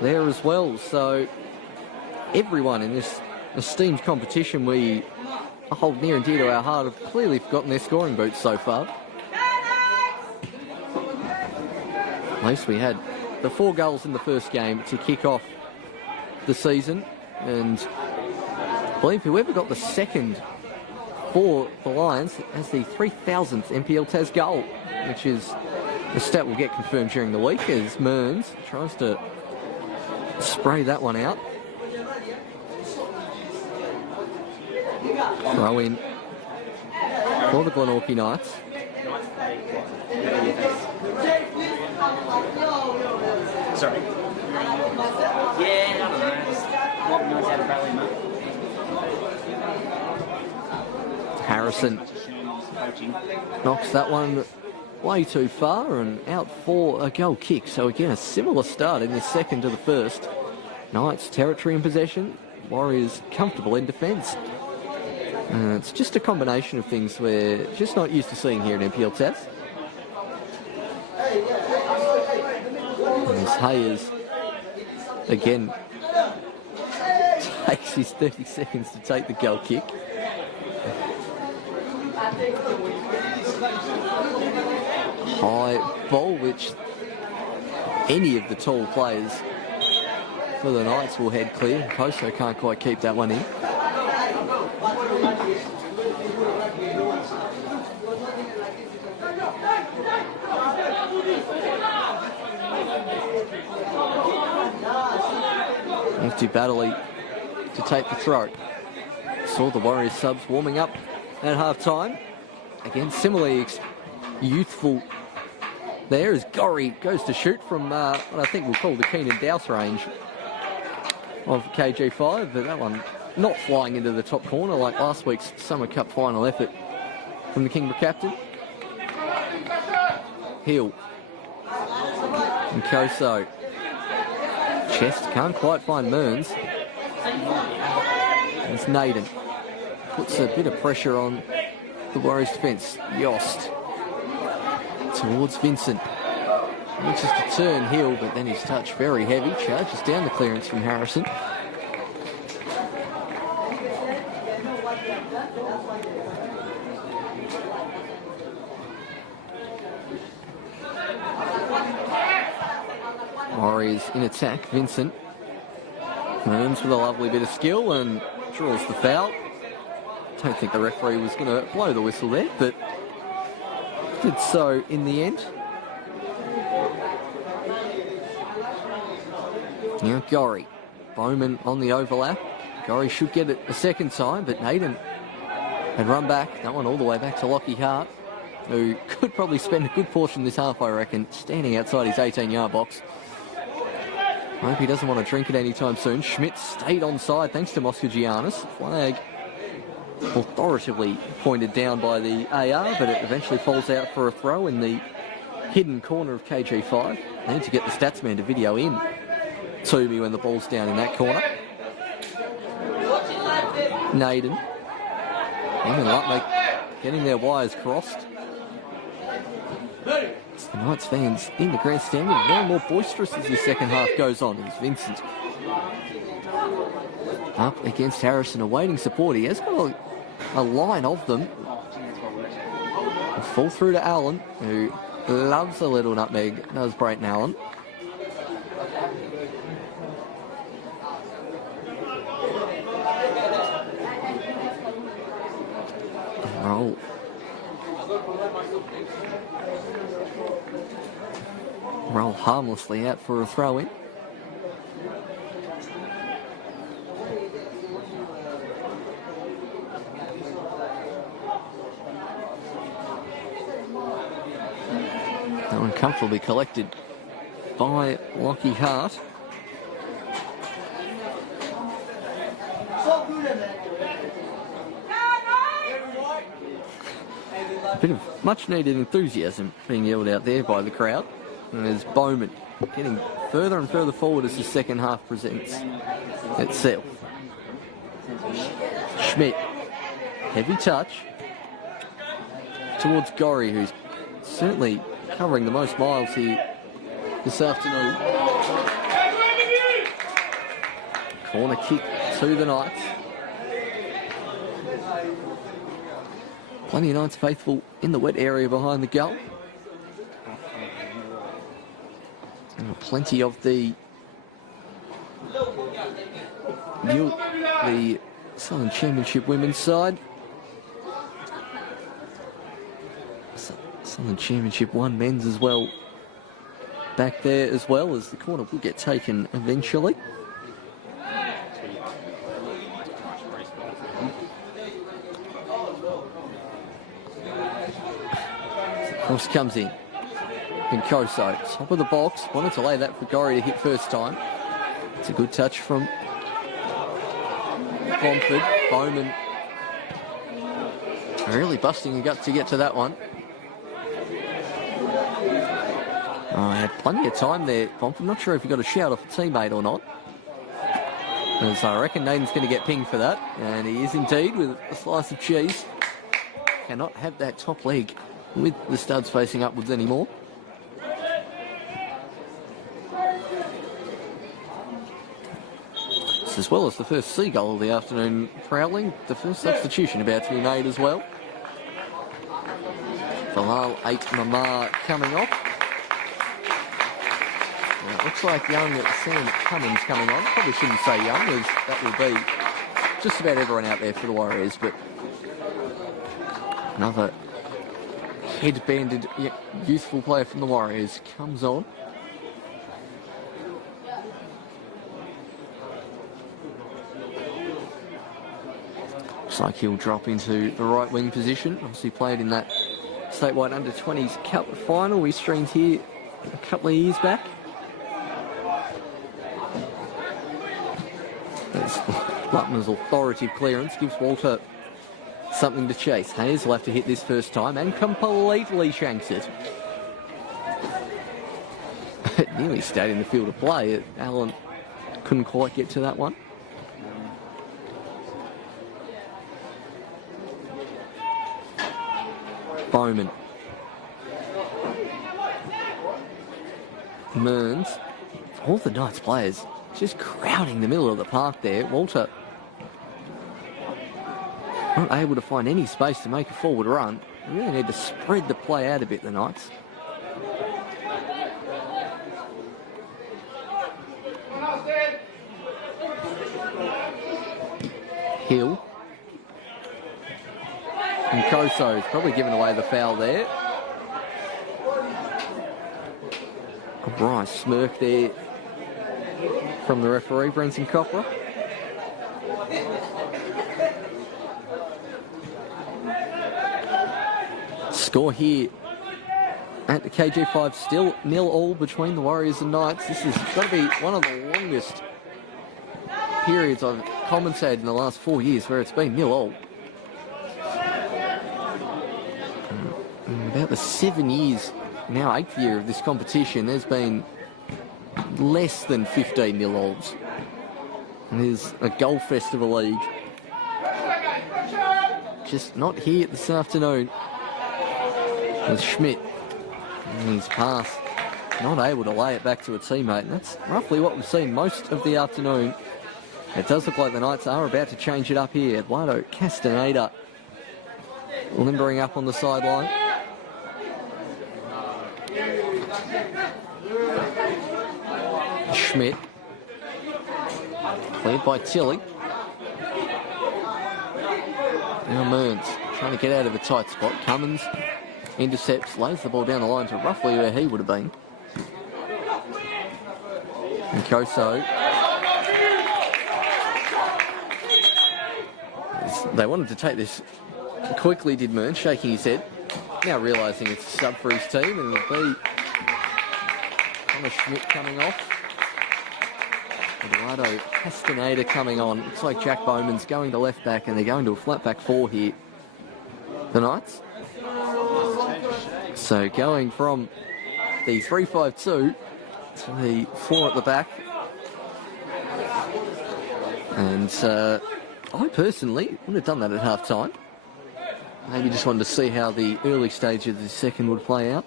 there as well. So everyone in this esteemed competition we hold near and dear to our heart have clearly forgotten their scoring boots so far. At least we had the 4 goals in the first game to kick off the season, and I believe whoever got the second for the Lions has the 3,000th NPL Tas goal, which is a stat will get confirmed during the week as Mearns tries to spray that one out. Throw in for the Glenorchy Knights. Sorry. Yeah, I don't know. What knows how to rally him up. Harrison knocks that one way too far and out for a goal kick. So again, a similar start in the second to the first. Knights territory in possession, Warriors comfortable in defence. It's just a combination of things we're just not used to seeing here in NPL Tas. As Hayes again takes his 30 seconds to take the goal kick. High ball, which any of the tall players for the Knights will head clear. Koso can't quite keep that one in. Empty Battley to take the throw. Saw the Warriors subs warming up at half-time. Again, similarly youthful there as Gorry goes to shoot from what I think we'll call the Keenan Dowse range of KG5, but that one not flying into the top corner like last week's Summer Cup final effort from the Kingborough captain. Hill and Koso. Chest can't quite find Mearns. It's Naden. Puts a bit of pressure on the Warriors defence. Yost towards Vincent. Reaches to turn Hill, but then his touch very heavy. Charges down the clearance from Harrison. Warriors in attack. Vincent. Mearns with a lovely bit of skill and draws the foul. Don't think the referee was going to blow the whistle there, but did so in the end. Now Gorry. Bowman on the overlap. Gorry should get it a second time, but Naden had run back. That one all the way back to Lockie Hart, who could probably spend a good portion of this half, I reckon, standing outside his 18-yard box. I hope he doesn't want to drink it anytime soon. Schmidt stayed onside thanks to Moskagiannis. Flag authoritatively pointed down by the AR, but it eventually falls out for a throw in the hidden corner of KG5. I need to get the statsman to video in to me when the ball's down in that corner. Naden. Even Lutnick getting their wires crossed. It's the Knights fans in the grandstand and more and more boisterous as the second half goes on. It's Vincent up against Harrison, awaiting support. He has got a line of them. A fall through to Allen, who loves a little nutmeg, does Brayton Allen. Roll. Roll harmlessly out for a throw-in. That one comfortably collected by Lockie Hart. A bit of much needed enthusiasm being yelled out there by the crowd. And there's Bowman getting further and further forward as the second half presents itself. Schmidt, heavy touch towards Gorry, who's certainly covering the most miles here this afternoon. Corner kick to the Knights. Plenty of Knights faithful in the wet area behind the goal. And plenty of the Southern Championship women's side. Southern Championship 1 men's as well. Back there as well, as the corner will get taken eventually. Cross comes in. Pincoso, top of the box. Wanted to lay that for Gorry to hit first time. It's a good touch from Bomford. Bowman really busting your gut to get to that one. Oh, had plenty of time there, Bomford. Not sure if he got a shout off a teammate or not. As I reckon Naden's going to get pinged for that. And he is indeed, with a slice of cheese. Cannot have that top leg with the studs facing upwards anymore. As well as the first seagull of the afternoon prowling, the first substitution about to be made as well. Bilal 8 Mama coming off. Now, it looks like young Sam Cummins coming on. Probably shouldn't say young, as that will be just about everyone out there for the Warriors, but another head-banded youthful player from the Warriors comes on. Looks like he'll drop into the right wing position. Obviously played in that statewide under-20s cup final we streamed here a couple of years back. Lutman's authoritative clearance gives Walter something to chase. Hayes will have to hit this first time and completely shanks it. It nearly stayed in the field of play. Allen couldn't quite get to that one. Bowman. Mearns. All the Knights players just crowding the middle of the park there. Walter not able to find any space to make a forward run. They really need to spread the play out a bit, the Knights. Hill. And Koso's probably given away the foul there. A wry smirk there from the referee, Brenton Copra. Score here at the KG5, still 0-0 between the Warriors and Knights. This has got to be one of the longest periods I've commentated in the last 4 years where it's been 0-0. In about the 7 years, now 8th year of this competition, there's been less than 15 0-0s. And there's a goal festival league. Just not here this afternoon. With Schmidt and his pass, not able to lay it back to a teammate, and that's roughly what we've seen most of the afternoon. It does look like the Knights are about to change it up here. Eduardo Castaneda limbering up on the sideline. Schmidt, cleared by Tilly. Now Mearns trying to get out of a tight spot. Cummins intercepts, lays the ball down the line to roughly where he would have been. And Koso. They wanted to take this quickly, did Mearns, shaking his head. Now realising it's a sub for his team, and it'll be Thomas Schmidt coming off. Eduardo Castaneda coming on. Looks like Jack Bowman's going to left back, and they're going to a flat back 4 here. The Knights. So going from the 3-5-2 to the 4 at the back. And I personally would have done that at half time. Maybe just wanted to see how the early stage of the second would play out.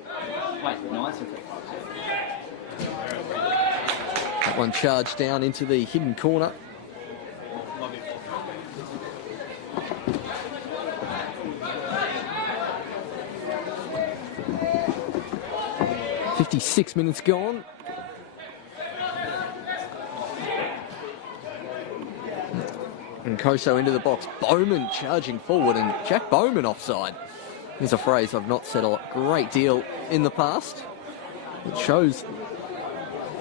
That one charged down into the hidden corner. .56 minutes gone. And Koso into the box. Bowman charging forward, and Jack Bowman offside. Here's a phrase I've not said a great deal in the past. It shows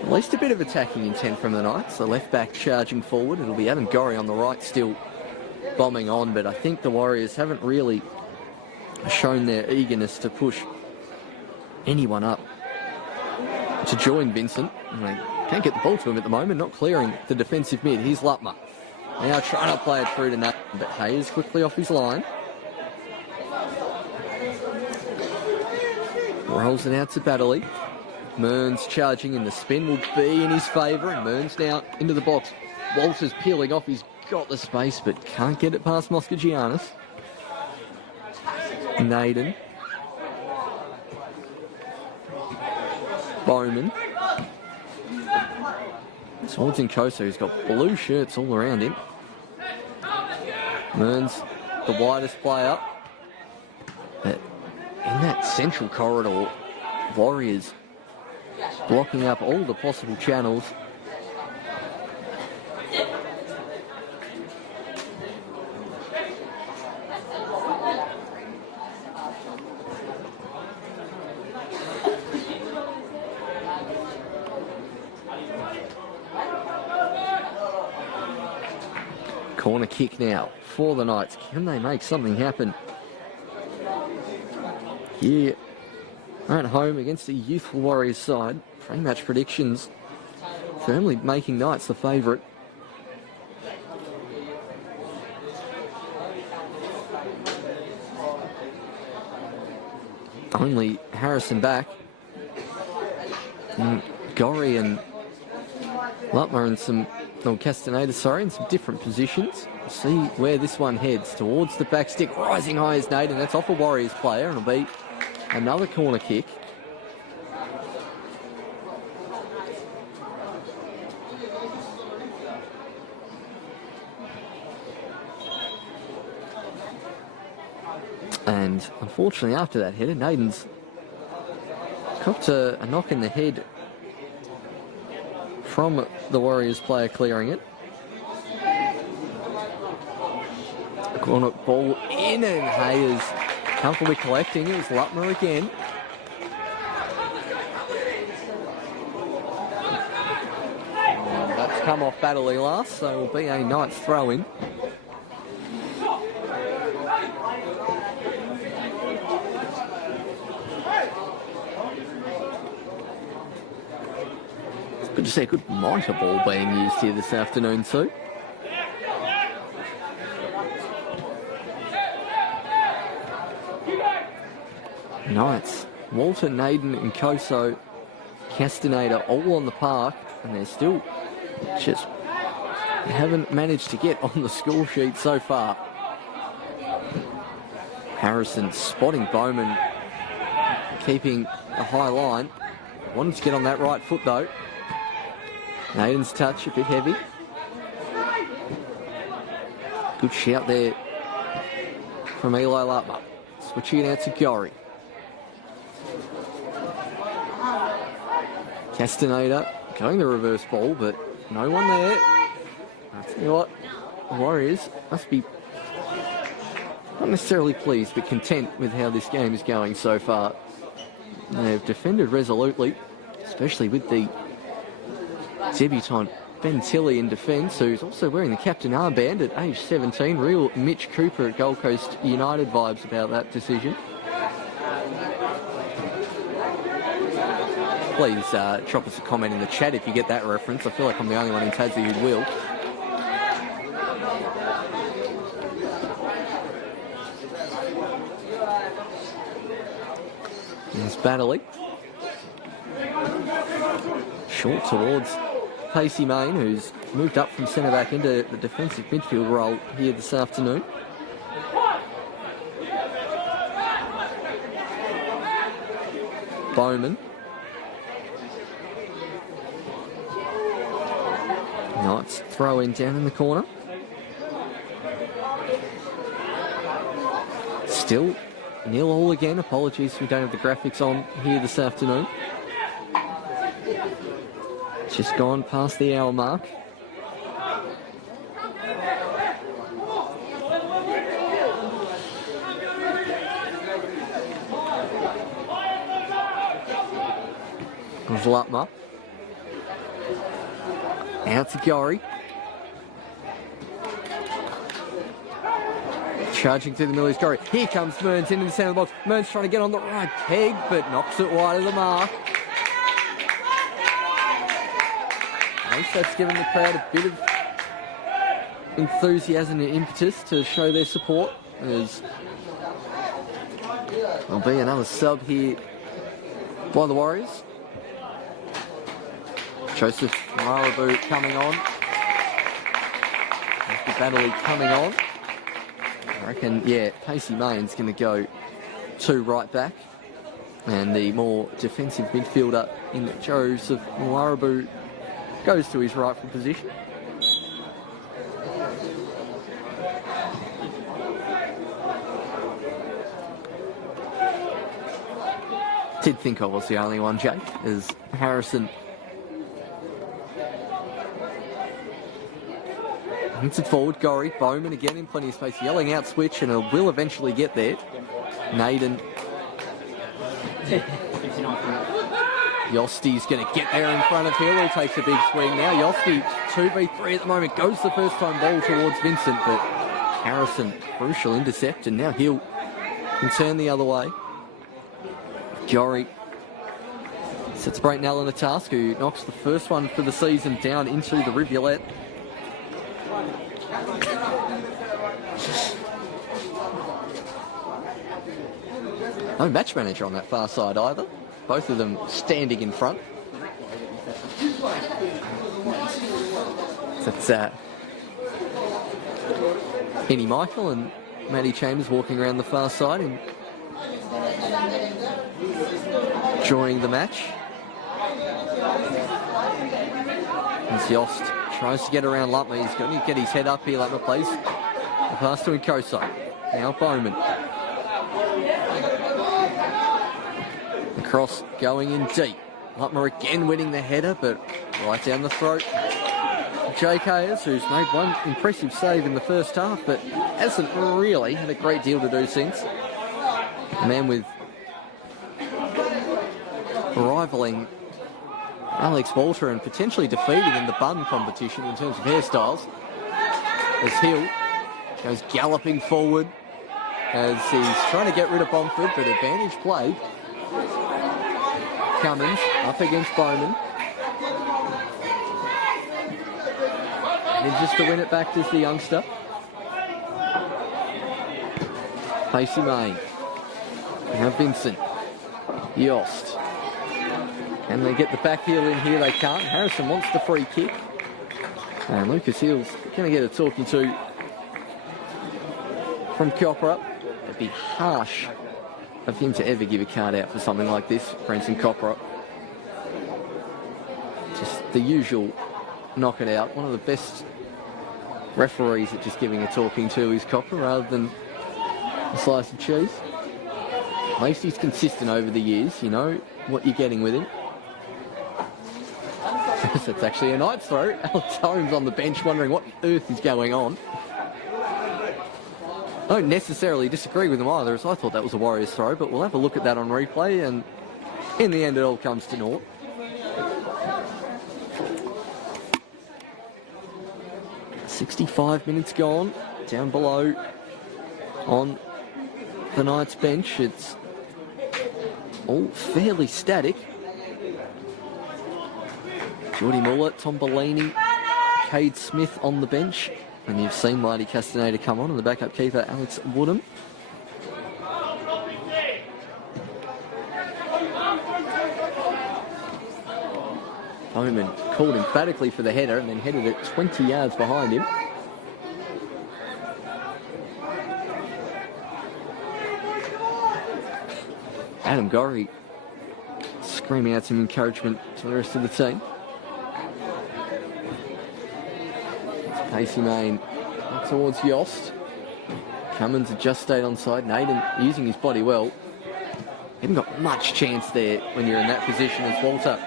at least a bit of attacking intent from the Knights. The left back charging forward. It'll be Adam Gorry on the right still bombing on, but I think the Warriors haven't really shown their eagerness to push anyone up to join Vincent. And they can't get the ball to him at the moment, not clearing the defensive mid. Here's Lutmer. Now trying to play it through to Nathan, but Hayes quickly off his line. Rolls it out to Baddeley. Mearns charging, and the spin will be in his favour, and Mearns now into the box. Walters peeling off, he's got the space, but can't get it past Moskagiannis. Naden. Bowman. Towards Nkoso, who's got blue shirts all around him. Mearns, the widest player. But in that central corridor, Warriors blocking up all the possible channels. Corner kick now for the Knights. Can they make something happen here at home against a youthful Warriors side? Pre-match predictions firmly making Knights the favourite. Only Harrison back. And Gorry and Lutmer and Castaneda, in some different positions. We'll see where this one heads. Towards the back stick, rising high is Naden. That's off a Warriors player, and it'll be another corner kick. And unfortunately, after that header, Naden's copped a knock in the head from the Warriors player clearing it. Corner ball in, and Hayes comfortably collecting. It was Lutmer again. come off Battley last, so it will be a Knights throw-in. It's good to see a good mitre ball being used here this afternoon too. Knights, Walter, Naden and Koso, Castaneda all on the park, and they're still just haven't managed to get on the score sheet so far. Harrison spotting Bowman, keeping a high line. Wanted to get on that right foot though. Naden's touch a bit heavy. Good shout there from Eli Lutmer. Switching it out to Gorry. Castaneda going the reverse ball, but no one there. I tell you what, the Warriors must be not necessarily pleased, but content with how this game is going so far. They've defended resolutely, especially with the debutant Ben Tilley in defence, who's also wearing the captain armband at age 17. Real Mitch Cooper at Gold Coast United vibes about that decision. Please drop us a comment in the chat if you get that reference. I feel like I'm the only one in Tassie who will. There's Battley. Short towards Pacey Main, who's moved up from centre-back into the defensive midfield role here this afternoon. Bowman. Knights throw in down in the corner. Still 0-0 again. Apologies we don't have the graphics on here this afternoon. Just gone past the hour mark. There's Lutmer. Out to Gorry. Charging through the middle is Gorry. Here comes Mearns into the centre of the box. Mearns trying to get on the right peg, but knocks it wide of the mark. At least that's given the crowd a bit of enthusiasm and impetus to show their support. Therell be another sub here by the Warriors. Joseph Marabu coming on. Battley coming on. I reckon, yeah, Pacey Main's going to go to right back. And the more defensive midfielder in Joseph Marabu goes to his rightful position. Did think I was the only one, Jake, as Harrison hits it forward. Gorry, Bowman again in plenty of space, yelling out switch, and it will eventually get there. Naden. Yosti's going to get there in front of Hill, who takes a big swing now. Yosti, 2v3 at the moment, goes the first time ball towards Vincent, but Harrison, crucial intercept, and now Hill can turn the other way. Gorry sets Brayton Allen a task, who knocks the first one for the season down into the rivulet. No match manager on that far side either. Both of them standing in front. So it's Henny Michael and Matty Chambers walking around the far side and enjoying the match. As Yost tries to get around Lutmer, he's going to get his head up here. Lutmer plays the pass to Nkoso. Now Bowman. The cross going in deep. Lutmer again winning the header, but right down the throat. Jake Ayers, who's made one impressive save in the first half, but hasn't really had a great deal to do since. A man with rivaling Alex Walter and potentially defeating in the bun competition in terms of hairstyles. As Hill goes galloping forward as he's trying to get rid of Bomford, but advantage play. Cummins up against Bowman. And just to win it back is the youngster. Pacey Main. Now Vincent. Yost. Can they get the back heel in here? They can't. Harrison wants the free kick. And Lucas Hill's going to get a talking to from Copra. It'd be harsh of him to ever give a card out for something like this, Branson Copra. Just the usual knock it out. One of the best referees at just giving a talking to is Copra rather than a slice of cheese. At least he's consistent over the years. You know what you're getting with him. That's actually a Knights throw. Alex Holmes on the bench wondering what on earth is going on. I don't necessarily disagree with him either, as I thought that was a Warriors throw, but we'll have a look at that on replay, and in the end it all comes to naught. .65 minutes gone, down below on the Knights bench. It's all fairly static. Geordie Muller, Tom Bellini, Cade Smith on the bench. And you've seen Mighty Castaneda come on, and the backup keeper, Alex Woodham. Bowman called emphatically for the header and then headed it 20 yards behind him. Adam Gorry screaming out some encouragement to the rest of the team. Pacey Main towards Yost. Cummins had just stayed on side. Naden using his body well. Haven't got much chance there when you're in that position as Walter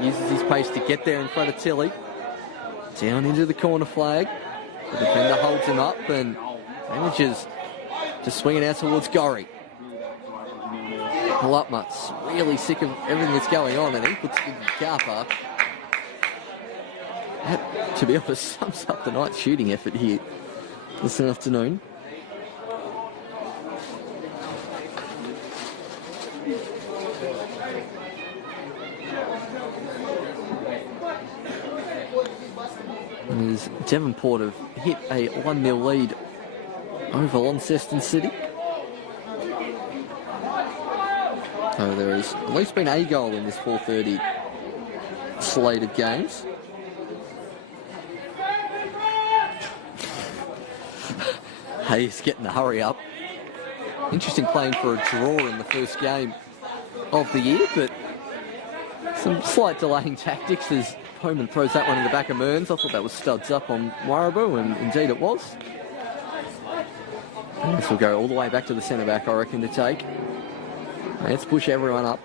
uses his pace to get there in front of Tilly. Down into the corner flag. The defender holds him up and manages to swing it out towards Gorry. Lutmut's really sick of everything that's going on, and he puts in Garpa. That, to be honest, sums up the Knights' shooting effort here this afternoon. And as Devonport have hit a 1-0 lead over Launceston City. So there has at least been a goal in this 4:30 slate of games. Hayes getting the hurry up. Interesting playing for a draw in the first game of the year, but some slight delaying tactics as Homan throws that one in the back of Mearns. I thought that was studs up on Warraboo, and indeed it was. And this will go all the way back to the centre back, I reckon, to take. Let's push everyone up.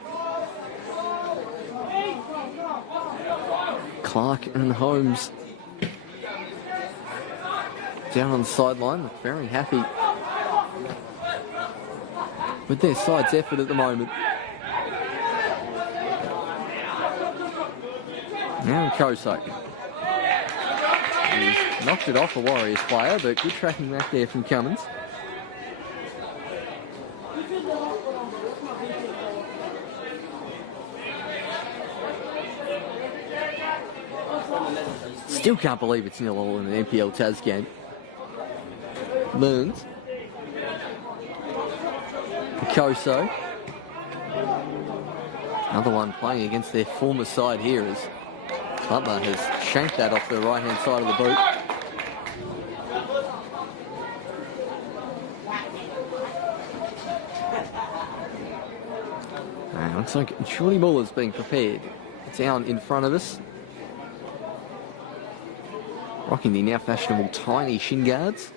Clark and Holmes down on the sideline, look very happy with their side's effort at the moment. Now Koso. He's knocked it off a Warriors player, but good tracking back there from Cummins. Still can't believe it's 0-0 in an NPL Taz game. Mearns. Picoso. Another one playing against their former side here as Butler has shanked that off the right-hand side of the boot. And looks like Geordie Muller's being prepared down in front of us. Rocking the now fashionable tiny shin guards.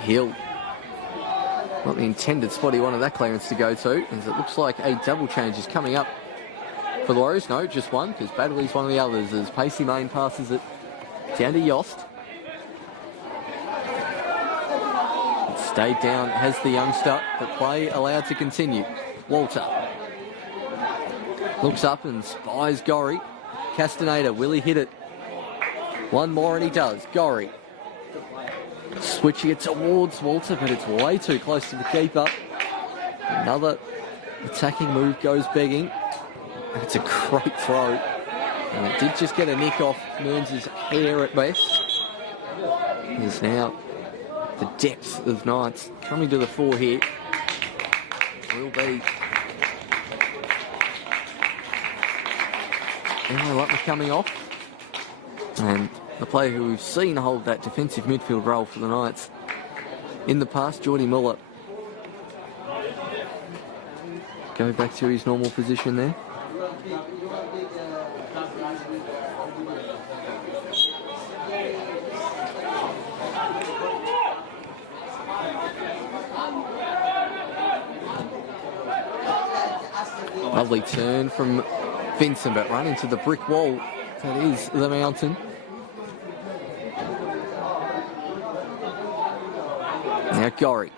Hill. Not the intended spot he wanted that clearance to go to, as it looks like a double change is coming up for the Warriors. No, just one, because Baddeley's one of the others, as Pacey Main passes it down to Yost. Stayed down, has the youngster, but play allowed to continue. Walter looks up and spies Gorry. Castaneda, will he hit it? One more and he does. Gorry switching it towards Walter, but it's way too close to the keeper. Another attacking move goes begging. It's a great throw. And it did just get a nick off Mearns' hair at best. There's now the depth of Knights coming to the fore here. Will be Lutner coming off. And the player who we've seen hold that defensive midfield role for the Knights in the past, Geordie Muller. Go back to his normal position there. Lovely turn from Vincent, but run into the brick wall. That is the Mountain. Now Gorry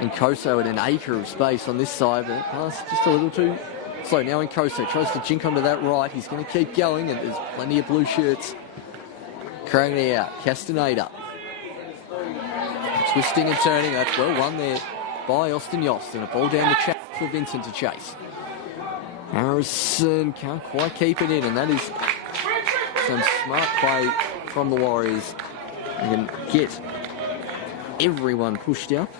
and Koso in an acre of space on this side, but pass just a little too slow. Now Koso tries to jink onto that right. He's going to keep going, and there's plenty of blue shirts. Crowing it out. Castaneda. Twisting and turning. That's well won there by Austin Yost. And a ball down the track for Vincent to chase. Harrison can't quite keep it in, and that is some smart play from the Warriors. They can get everyone pushed up.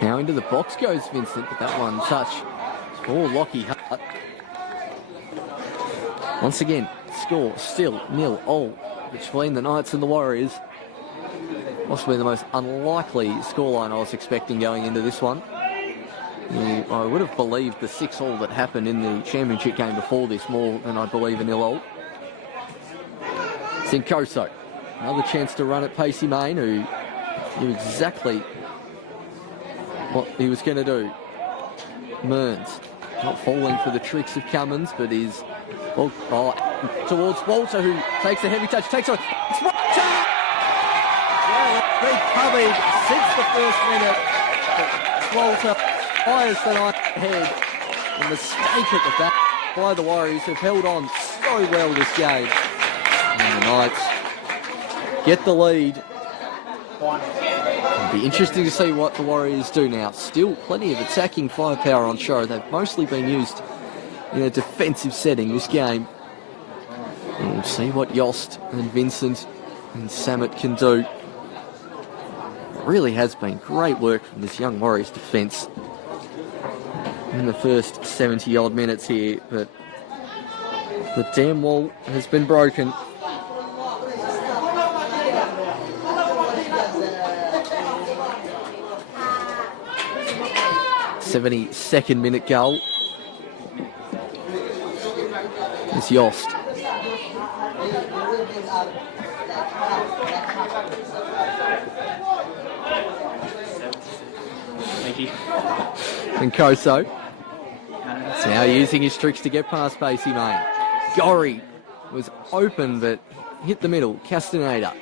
Now into the box goes Vincent, but that one touch for Lockie Hart. Once again, score still 0-0 between the Knights and the Warriors. Possibly the most unlikely scoreline I was expecting going into this one. I would have believed the 6-all that happened in the championship game before this more than I believe a 0-0. Sinkoso, another chance to run at Pacey Main, who knew exactly what he was going to do. Mearns not falling for the tricks of Cummins, but is towards Walter, who takes a heavy touch, takes on. It's Walter! Recovered since the first minute. Walter fires the Knights ahead. A mistake at the back by the Warriors, who've held on so well this game. And the Knights get the lead. It'll be interesting to see what the Warriors do now. Still plenty of attacking firepower on show. They've mostly been used in a defensive setting this game. And we'll see what Yost and Vincent and Samet can do. Really has been great work from this young Warriors defence in the first 70-odd minutes here, but the dam wall has been broken. '72nd minute goal. It's Yost. And Koso is now using his tricks to get past Pacey Main. Gorry was open but hit the middle. Castaneda.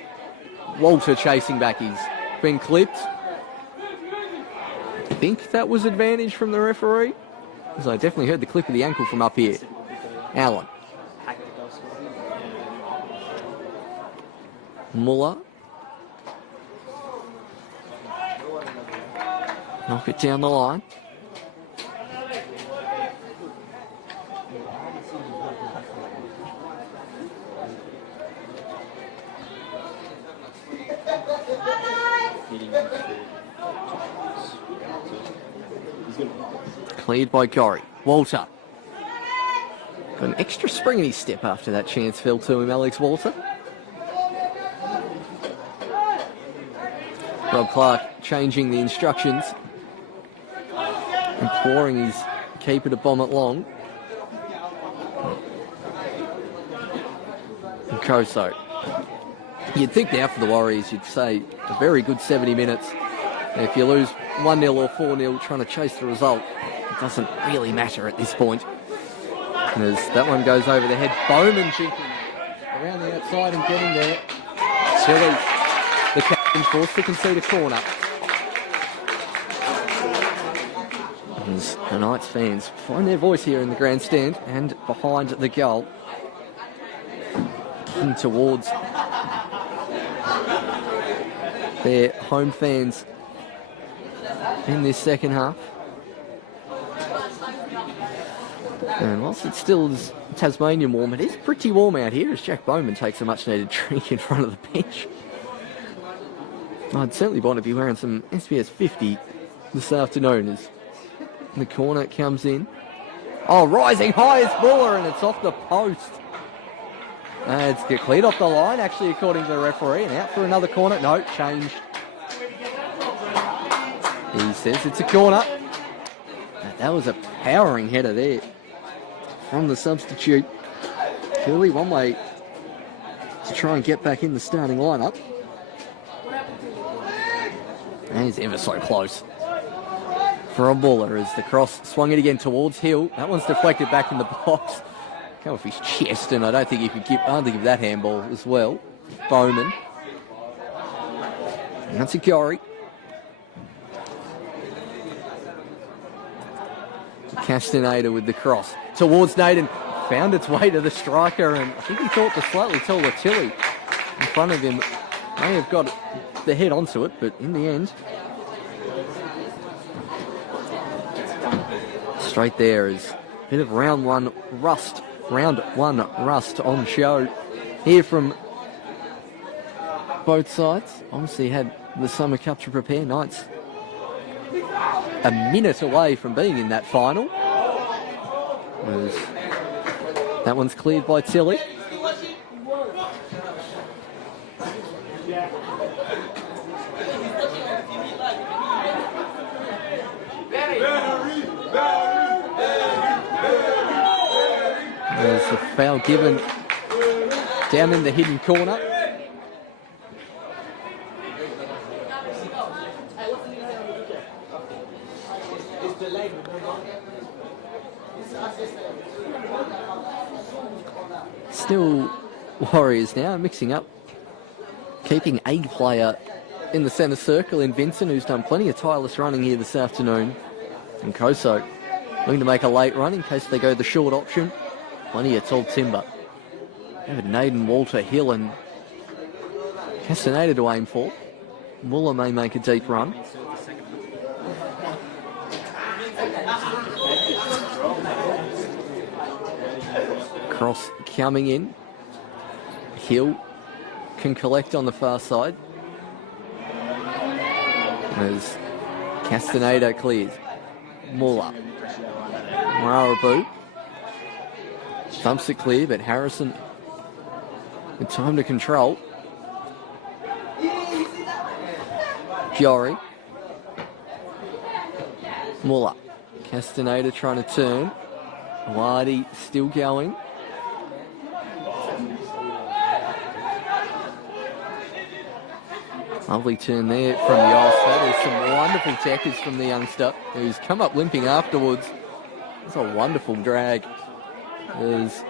Walter chasing back. He's been clipped. I think that was advantage from the referee, because I definitely heard the clip of the ankle from up here. Allen. Muller. Knock it down the line. Cleared by Gorry. Walter. Got an extra spring in his step after that chance fell to him, Alex Walter. Rob Clark changing the instructions. Imploring his keeper to bomb it long. And Koso. You'd think now for the Warriors, you'd say a very good 70 minutes. And if you lose 1-0 or 4-0 trying to chase the result, it doesn't really matter at this point. And as that one goes over the head, Bowman jinking around the outside and getting there. Tilly, the captain, forced to concede a corner. As the Knights fans find their voice here in the grandstand and behind the goal. Kicking towards their home fans in this second half. And whilst it still is Tasmanian warm, it is pretty warm out here as Jack Bowman takes a much needed drink in front of the bench. I'd certainly want to be wearing some SPS 50 this afternoon as the corner comes in. Oh, rising high is Muller and it's off the post. It's cleared off the line actually according to the referee, and out for another corner. No, changed. He says it's a corner. That was a powering header there from the substitute. Clearly one way to try and get back in the starting lineup. And he's ever so close for a Muller as the cross swung it again towards Hill. That one's deflected back in the box. Come off his chest, and I don't think you could give that handball as well. Bowman. And that's a Glenorchy. Castaneda with the cross towards Naden. Found its way to the striker, and I think he thought the slightly taller Tilly in front of him may have got the head onto it, but in the end, straight there is a bit of round one rust on show here from both sides. Obviously had the Summer Cup to prepare. Knights a minute away from being in that final. That one's cleared by Tilly. There's the foul given down in the hidden corner. Still Warriors now mixing up, keeping a player in the centre circle in Vincent, who's done plenty of tireless running here this afternoon. And Koso looking to make a late run in case they go the short option. Plenty of tall timber. David Naden, Walter, Hill and Castaneda to aim for. Muller may make a deep run. Cross coming in. Hill can collect on the far side. As Castaneda clears. Muller. Marabu. Thumps it clear, but Harrison with time to control. Glenorchy. Muller. Castaneda trying to turn. Wadi still going. Lovely turn there from the Ulster. There's some wonderful tackles from the youngster who's come up limping afterwards. It's a wonderful drag. There's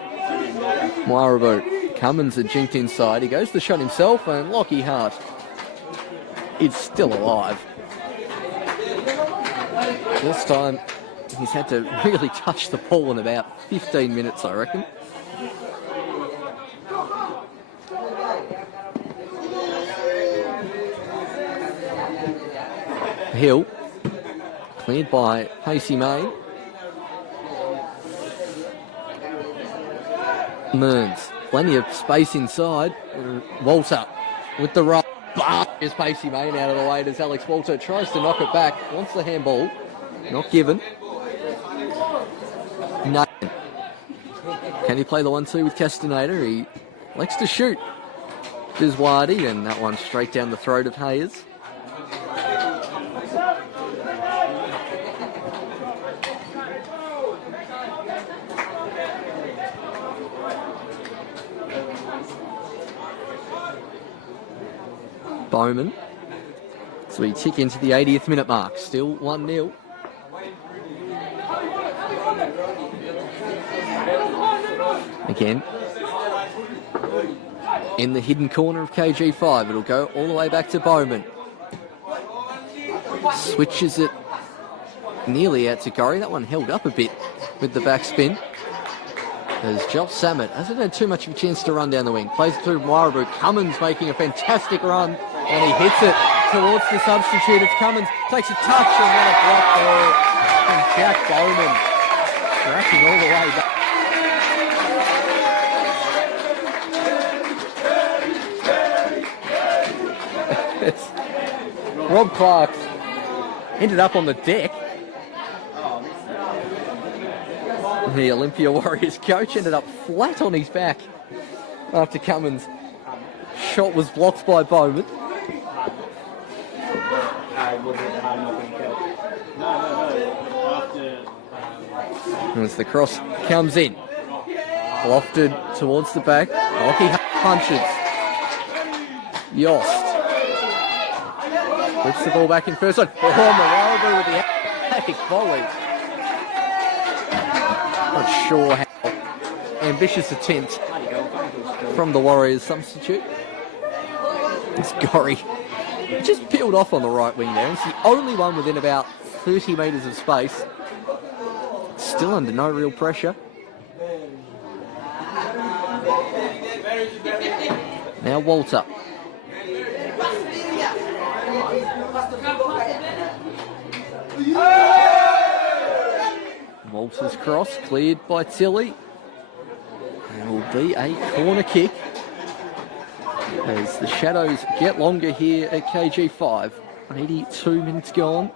Marabu. Cummins are jinked inside. He goes to the shot himself, and Lockie Hart is still alive. This time he's had to really touch the ball in about 15 minutes, I reckon. Hill, cleared by Pacey Main. Mearns, plenty of space inside. Walter with the right. Is Pacey Main out of the way as Alex Walter tries to knock it back. Wants the handball. Not given. No. Can he play the 1-2 with Castaneda? He likes to shoot. There's Wadi, and that one straight down the throat of Hayes. Bowman. So we tick into the 80th minute mark. Still 1-0. Again, in the hidden corner of KG5, it'll go all the way back to Bowman. Switches it nearly out to Gorry. That one held up a bit with the backspin. As Joel Samet hasn't had too much of a chance to run down the wing. Plays it through Marabu. Cummins making a fantastic run, and he hits it towards the substitute. It's Cummins, takes a touch, and then a block ball from Jack Bowman. Tracking all the way back. Rob Clark ended up on the deck. The Olympia Warriors coach ended up flat on his back after Cummins' shot was blocked by Bowman. As the cross comes in, lofted towards the back. Rocky punches. Yost whips the ball back in first line. Oh, Marabu with the epic volley. Not sure how ambitious attempt from the Warriors substitute. It's Gorry. Just peeled off on the right wing there. It's the only one within about 30 metres of space. Still under no real pressure. Now Walter. Walter's cross cleared by Tilly. And it will be a corner kick as the shadows get longer here at KG5. 82 minutes gone.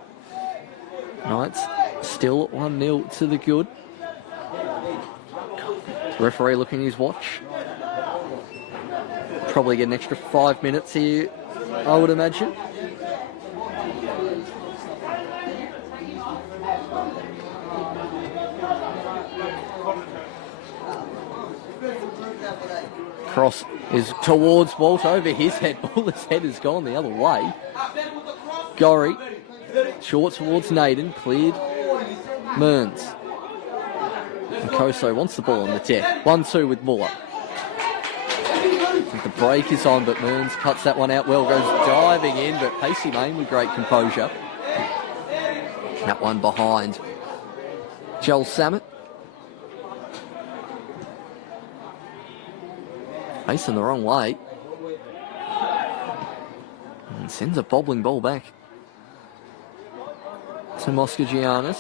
Knights still 1-0 to the good. Referee looking at his watch. Probably get an extra 5 minutes here, I would imagine. Cross is towards Walt over his head. Walter's head has gone the other way. Gorry, short towards Naden, cleared Mearns. And Koso wants the ball on the deck. 1-2 with Muller. I think the break is on, but Mearns cuts that one out well, goes diving in, but Pacey Main with great composure. That one behind Joel Samet. Facing the wrong way. And sends a bobbling ball back to Moskagiannis.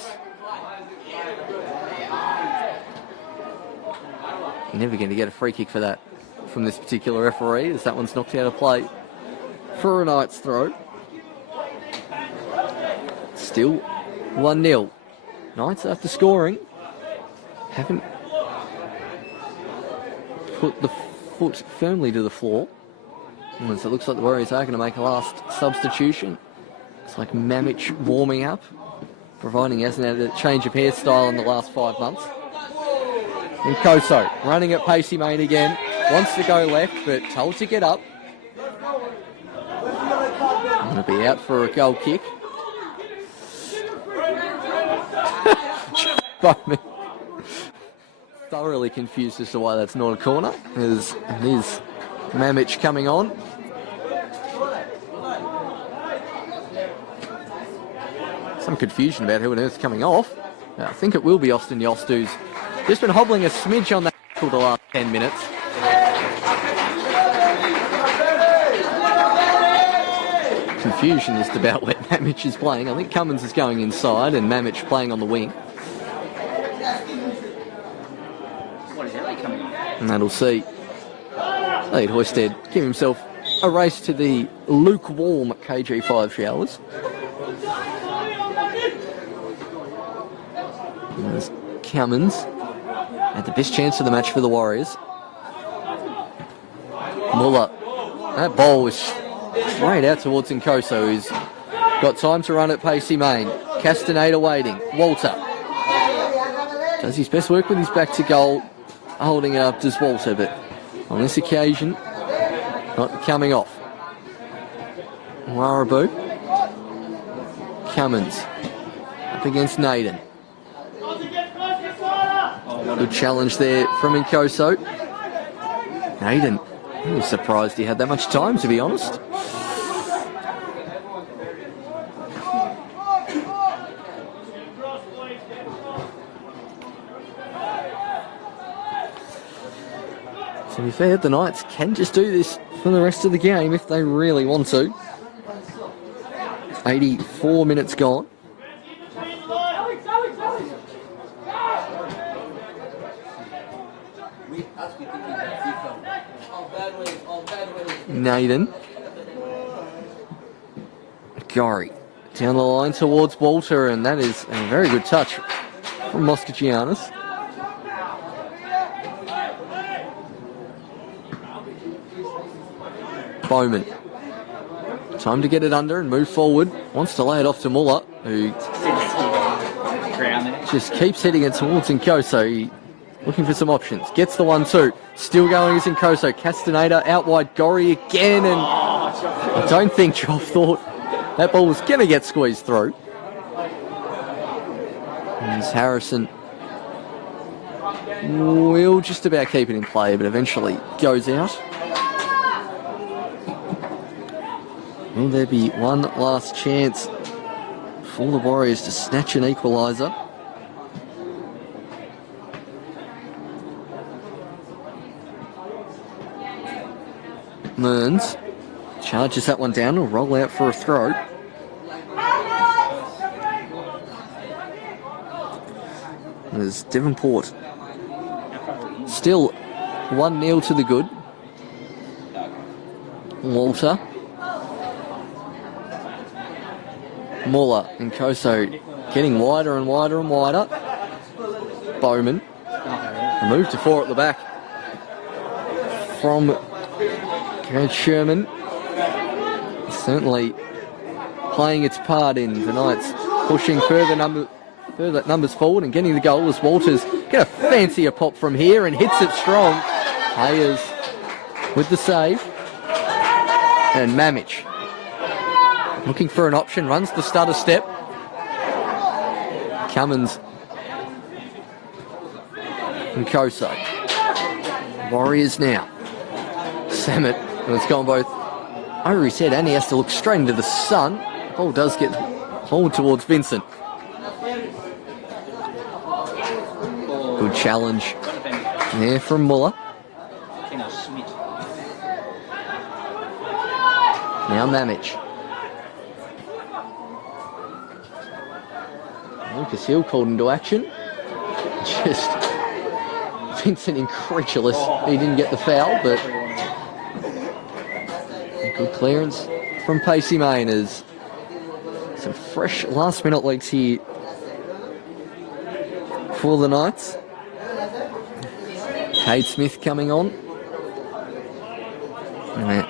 Never going to get a free kick for that from this particular referee, as that one's knocked out of play for a Knights throw. Still 1-0. Knights, after scoring, haven't put the foot firmly to the floor. And so it looks like the Warriors are going to make a last substitution. It's like Mamich warming up, providing he hasn't had a change of hairstyle in the last 5 months. And Koso running at Pacey Main again. Wants to go left, but told to get up. Going to be out for a goal kick. Bowman thoroughly confused as to why that's not a corner. There's Mamich coming on. Some confusion about who on earth's coming off. I think it will be Austin Yost, who's just been hobbling a smidge on that for the last 10 minutes. Confusion just about where Mamich is playing. I think Cummins is going inside and Mamich playing on the wing. And that'll see Elliot Hoisted give himself a race to the lukewarm KG5 showers. And there's Cummins had the best chance of the match for the Warriors. Muller. That ball was straight out towards Nkoso, who's got time to run at Pacey Main. Castaneda waiting. Walter does his best work with his back to goal. Holding it up does Walter, but on this occasion, not coming off. Warabu. Cummins up against Naden. Good challenge there from Nkoso. Hayden, I was surprised he had that much time, to be honest. To be fair, the Knights can just do this for the rest of the game if they really want to. 84 minutes gone. Naden. Gori down the line towards Walter, and that is a very good touch from Moskagiannis. Bowman. Time to get it under and move forward. Wants to lay it off to Muller, who just keeps hitting it towards Nkoso. Looking for some options. Gets the 1-2. Still going is Nkoso. Castaneda out wide. Gori again. And I don't think Joff thought that ball was going to get squeezed through. And Harrison will just about keep it in play, but eventually goes out. Will there be one last chance for the Warriors to snatch an equaliser? Mearns charges that one down, will roll out for a throw. There's Devonport. Still 1-0 to the good. Walter. Muller and Nkoso getting wider and wider and wider. Bowman. A move to 4 at the back from Grant Sherman. Certainly playing its part in the Knights pushing further numbers forward and getting the goal as Walters get a fancier pop from here and hits it strong. Hayes with the save. And Mamic looking for an option, runs the stutter step. Cummins. Nkoso. Warriors now. Samet, and it's gone both over his head and he has to look straight into the sun. Ball does get forward towards Vincent. Good challenge there from Muller. Now Mamic. Lucas Hill called into action. Just Vincent incredulous he didn't get the foul, but a good clearance from Pacey Mainers. Some fresh last-minute legs here for the Knights. Cade Smith coming on. And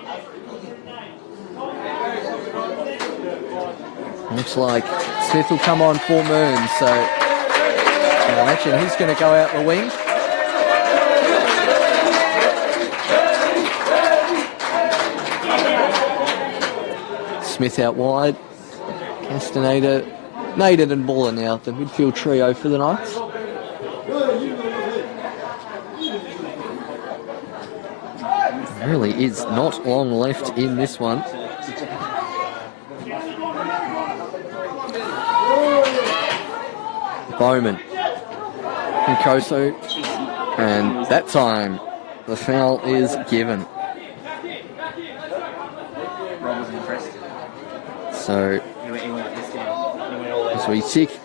looks like Smith will come on for Mearns, so I imagine he's going to go out the wing. Smith out wide. Castaneda, Naden and Muller now, the midfield trio for the Knights. There really is not long left in this one. Bowman. Nkoso. And that time, the foul is given. So, as we tick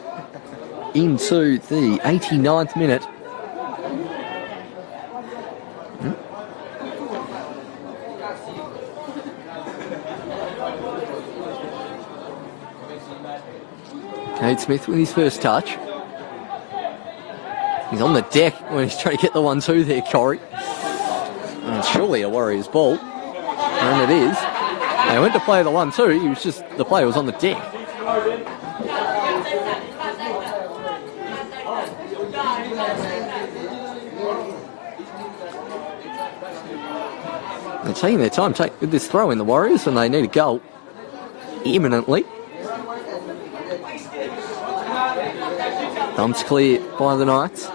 into the 89th minute. Cade Smith with his first touch. He's on the deck when he's trying to get the 1-2 there, Corey. And it's surely a Warriors ball. And it is. They went to play the 1-2, he was just, the player was on the deck. They're taking their time with this throw in the Warriors, and they need a goal imminently. Thumbs clear by the Knights.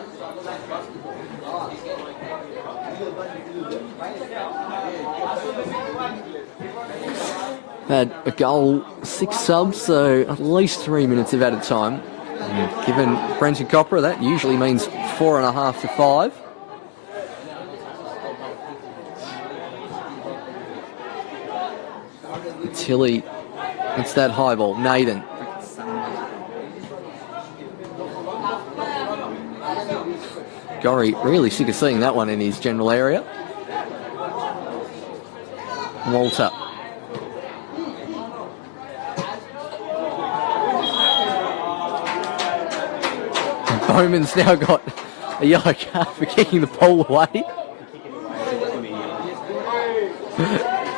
Had a goal, 6 subs, so at least 3 minutes of added time. And given Brenton Copra, that usually means 4.5 to 5. Tilly, it's that high ball. Naden. Gorry really sick of seeing that one in his general area. Walter. Bowman's now got a yellow card for kicking the ball away.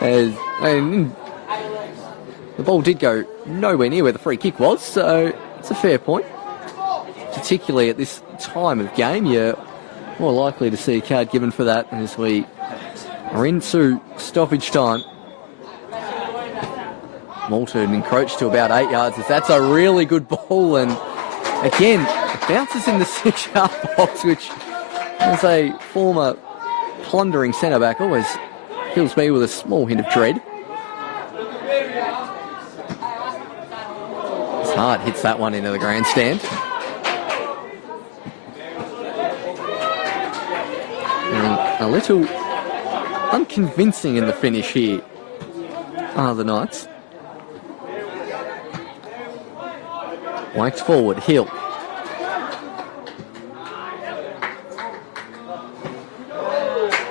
And the ball did go nowhere near where the free kick was, so it's a fair point. Particularly at this time of game, you're more likely to see a card given for that as we are into stoppage time. Malton encroached to about 8 yards as that's a really good ball, and again, it bounces in the 6-yard box, which as a former plundering centre-back always fills me with a small hint of dread. Hart hits that one into the grandstand. And a little unconvincing in the finish here are the Knights. Waked forward, Hill.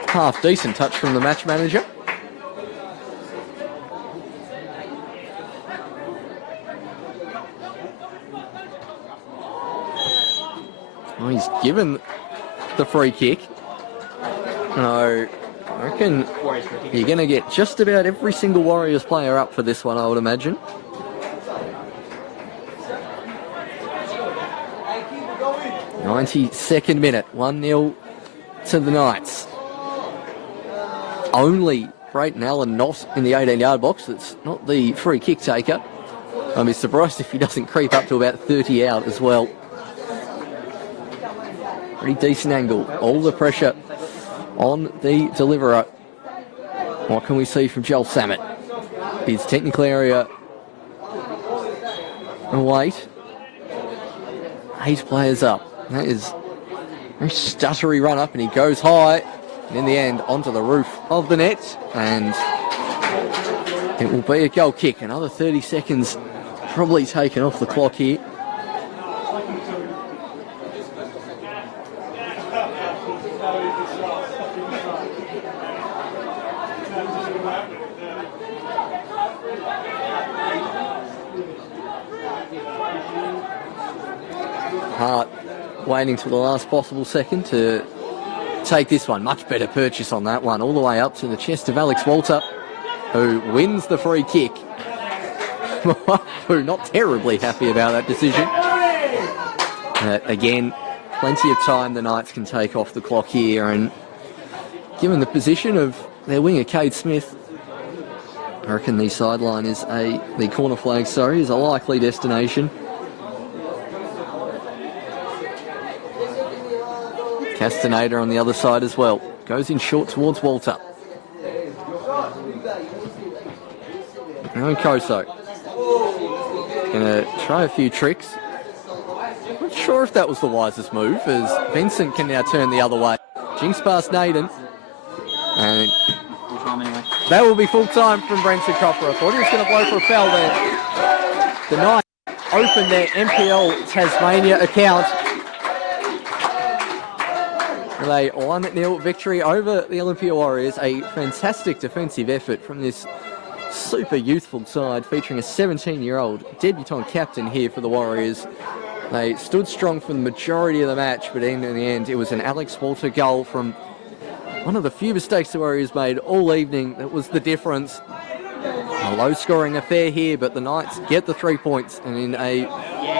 Half decent touch from the match manager. Oh, he's given the free kick. No, I reckon you're going to get just about every single Warriors player up for this one, I would imagine. '92nd minute, 1-0 to the Knights. Only Brayton Allen not in the 18-yard box. That's not the free kick taker. I'd be surprised if he doesn't creep up to about 30 out as well. Pretty decent angle. All the pressure on the deliverer. What can we see from Joel Samet? His technical area. And wait. 8 players up. That is a very stuttery run up, and he goes high. And in the end, onto the roof of the net. And it will be a goal kick. Another 30 seconds probably taken off the clock here. Hart waiting till the last possible second to take this one. Much better purchase on that one. All the way up to the chest of Alex Walter, who wins the free kick. Who not terribly happy about that decision. Again, plenty of time the Knights can take off the clock here, and given the position of their winger, Cade Smith, I reckon the sideline is the corner flag, is a likely destination. Castaneda on the other side as well. Goes in short towards Walter. Now Koso. Gonna try a few tricks. Not sure if that was the wisest move, as Vincent can now turn the other way. Jinx past Naden. And that will be full time from Brenton Copra. I thought he was going to blow for a foul there. The Knights open their NPL Tasmania account with a 1-0 victory over the Olympia Warriors. A fantastic defensive effort from this super youthful side, featuring a 17-year-old debutant captain here for the Warriors. They stood strong for the majority of the match, but in the end, it was an Alex Walter goal from one of the few mistakes the Warriors made all evening that was the difference. A low-scoring affair here, but the Knights get the 3 points, and in a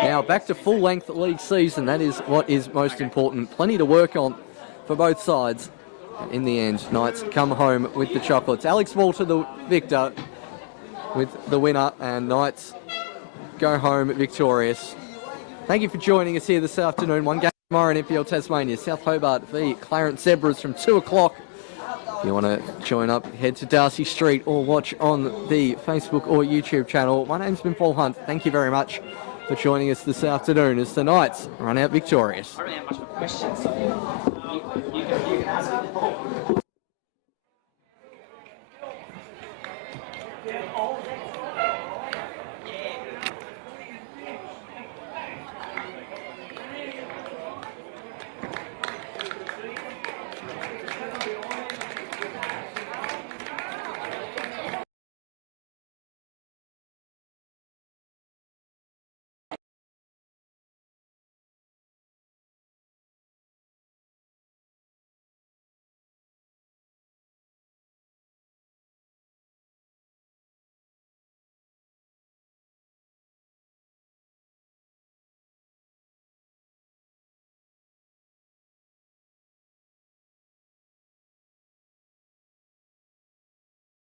now back to full-length league season, that is what is most important. Plenty to work on for both sides. And in the end, Knights come home with the chocolates. Alex Walter, the victor, with the winner, and Knights go home victorious. Thank you for joining us here this afternoon. One game tomorrow in NPL Tasmania. South Hobart v Clarence Zebras from 2 o'clock If you want to join up, head to Darcy Street or watch on the Facebook or YouTube channel. My name's been Paul Hunt. Thank you very much for joining us this afternoon as the Knights run out victorious. I don't have much of a question, so you can ask.